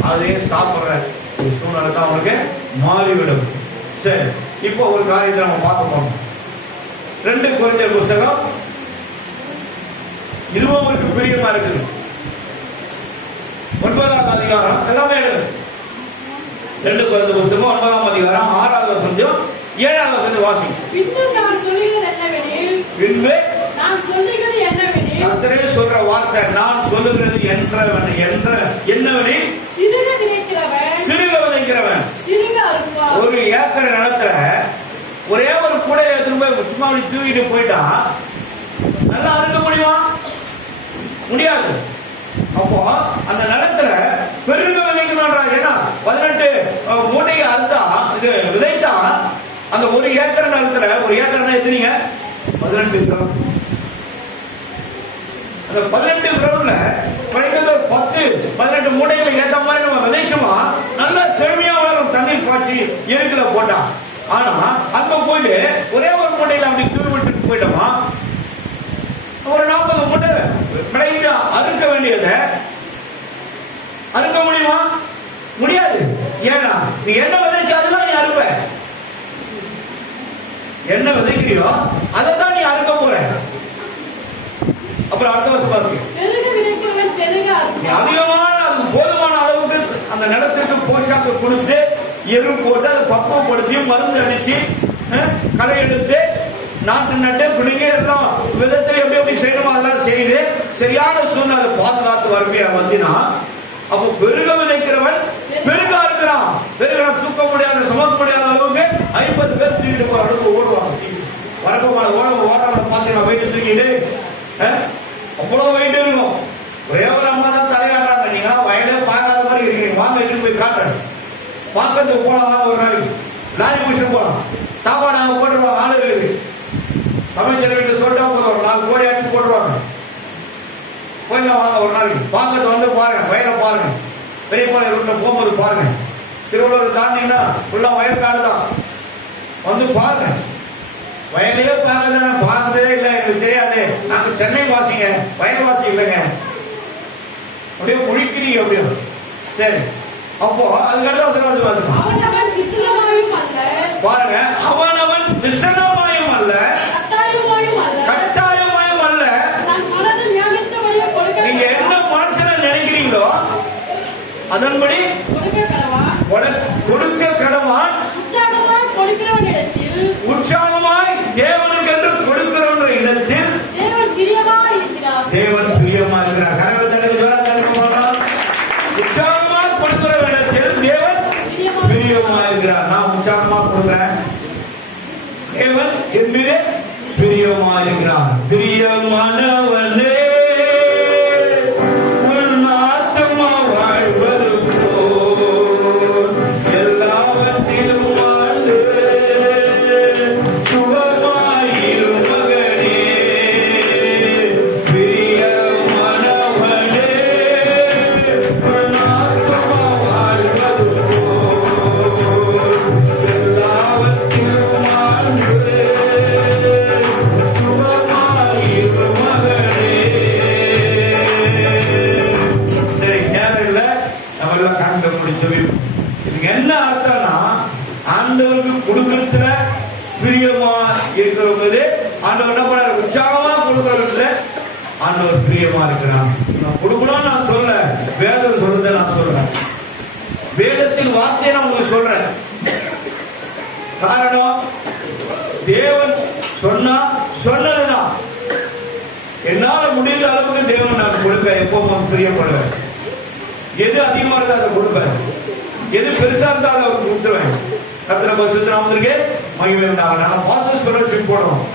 அதே சாப்பிடுற ஒரு சூழ்நிலை தான் அவனுக்கு மாறிவிடும். சரி, இப்போ ஒரு காரியத்தை நம்ம பார்க்க போறோம். 2 கொரிந்தியர் புத்தகம், இதுவும் அவருக்கு பிரியமா இருக்குது. 9ஆம் அதிகாரம் எல்லாமே எழுது. 2 கொரிந்தியர் புத்தகம் 9ஆம் அதிகாரம் 6வது வசனம் 7வது வசனம் வாசி. பின்பு நான் சொல்லுகிறது என்னவெனில், பின்பு நான் சொல்லுகிறது என்னவெனில், கர்த்தரே சொல்ற வார்த்தை, நான் சொல்லுகிறது என்னவெனில், சிறுக விதைக்கிறவன் சிறுக விதைக்கிறவன் சிறுக அறுப்பான். ஒரு ஏக்கர் நிலத்துல ஒரே ஒரு கூடையில எடுத்துட்டு போய் சும்மா தூக்கிட்டு போயிட்டா நல்லா அறுக்க முடியுமா? முடியாது. அப்போ அந்த நிலத்துல பெருக விதைக்கணும்ன்றாங்க. ஏன்னா 18 மூட்டையை அறுத்தா, இது விதைத்தா, அந்த ஒரு ஏக்கர் நிலத்துல, ஒரு ஏக்கர்னா எத்தனைங்க? 18 கிராம். அந்த 18 கிராம்ல குறைந்தது 10-18 மூட்டைகளை ஏற்ற மாதிரி நம்ம விதைச்சோமா நல்ல செழுமையா வளரும். தண்ணீர் பாய்ச்சி எருக்குல போட்டா. ஆனா அங்க போயிட்டு ஒரே ஒரு மூட்டையில அப்படி தூவி விட்டு போயிட்டோமா, ஒரு 40 மூட்டை விளைந்து அறுக்க வேண்டியதை அறுக்க முடியுமா? முடியாது. ஏன்னா நீ என்ன விதைச்சாலும் நீ அறுப்ப, என்ன விதைக்கிறியோ அதை தான் நீ அறுக்க போற. அப்புறம் அடுத்த வருஷம் பாருங்க, அதிகமான அது போதுமான அளவுக்கு அந்த நிலத்திற்கு போஷாக்கு கொடுத்து எரு போட்டு அதை பக்குவப்படுத்தி மருந்து அடிச்சு களை எடுத்து நாட்டு நட்டு பிடிங்க எல்லாம் விதத்தில் எப்படி எப்படி செய்யணுமோ அதெல்லாம் செய்து சரியான சூழ்நிலை பாதுகாத்து வறுமையா வந்துனா, அப்போ பெருக விதைக்கிறவன் பெருக இருக்கிறான். பெருக தூக்க முடியாத, சுமக்க முடியாத அளவுக்கு 50 பேர் தூக்கிட்டு போற அளவுக்கு ஓடுவாங்க. வரப்போமான ஓடுறவங்க பார்த்தீங்கன்னா வெயிட்டு தூக்கிட்டு அவ்வளவு வெயிட் இருக்கும். ஒரே ஒரு அம்மா தான் தலையாடுறாங்க. நீங்க வயலே பார்க்காத மாதிரி இருக்கீங்க, வாங்க எடுத்து போய் காட்டுறேன். பார்க்கறதுக்கு போலாம், ஒரு நாளைக்கு லாரி பிடிச்சிட்டு போலாம். சாப்பாடு அங்கே போட்டுருவாங்க, ஆளு இருக்குது. சமைச்சர் வீட்டு சொல்லிட்டா போதும், 4 கோடி அடிச்சு போட்டுருவாங்க. போயிடலாம் வாங்க ஒரு நாளைக்கு. பார்க்கறது வந்து பாருங்க, வயலை பாருங்க. பெரியப்பாளைய ரூட்ல போகும்போது பாருங்க, திருவள்ளூர் தாண்டிங்கன்னா ஃபுல்லா வயற்காடு தான். வந்து பாருங்க, வயலையே பார்க்கறத பார்த்ததே இல்லை, எனக்கு தெரியாது. நாங்க சென்னை வாசிங்க, வயல்வாசி இல்லைங்க. அப்படியே முழிக்கிறீங்க அப்படியே. சரி, அப்போ அதுக்கடுத்து பாருங்க, அவனவன் விசனமாயும் அல்ல, கட்டாயமாயும் அல்ல. நீங்க என்ன மனசுல நினைக்கிறீங்களோ அதன்படி கொடுக்க கடவான். உற்சாகமாய் தேவனுக்கு என்று கொடுக்கிறோன்ற இடத்தில் தேவன் பிரியமா இருக்கிறார். கரங்களை தட்டி ஜோரா தட்டி போகலாம். உற்சாகமாக கொடுக்கிற இடத்தில் தேவன் பிரியமா இருக்கிறார். நான் உற்சாகமா கொடுக்கிறேன், தேவன் என் மீது பிரியமா இருக்கிறார். பிரியமானவனே எல்லாவற்றிலும் வாழ்ந்து சுகமாயிரும் மகனே. ஆண்டவர் பிரியமா இருக்கிறான். நான் கொடுக்கணும்னு நான் சொல்ல, வேதம் சொல்றதை நான் சொல்றேன். வேதத்தின் வார்த்தையை நான் உங்களுக்கு சொல்றேன். காரணம், தேவன் சொன்னா சொன்னதுதான். என்னால முடிந்த அளவுக்கு தேவன் நான் கொடுக்க எப்பவும் பிரியப்படுவேன். எது அதிகமா இருந்தா அதை கொடுப்பேன், எது பெருசா இருந்தா அதை அவருக்கு கொடுத்துருவேன். கர்த்தர் பரிசுத்த நாமத்திற்கு மகிமை உண்டாகட்டும். நான் பாஸ்டர்ஸ் ஃபெலோஷிப் போடுறோம்.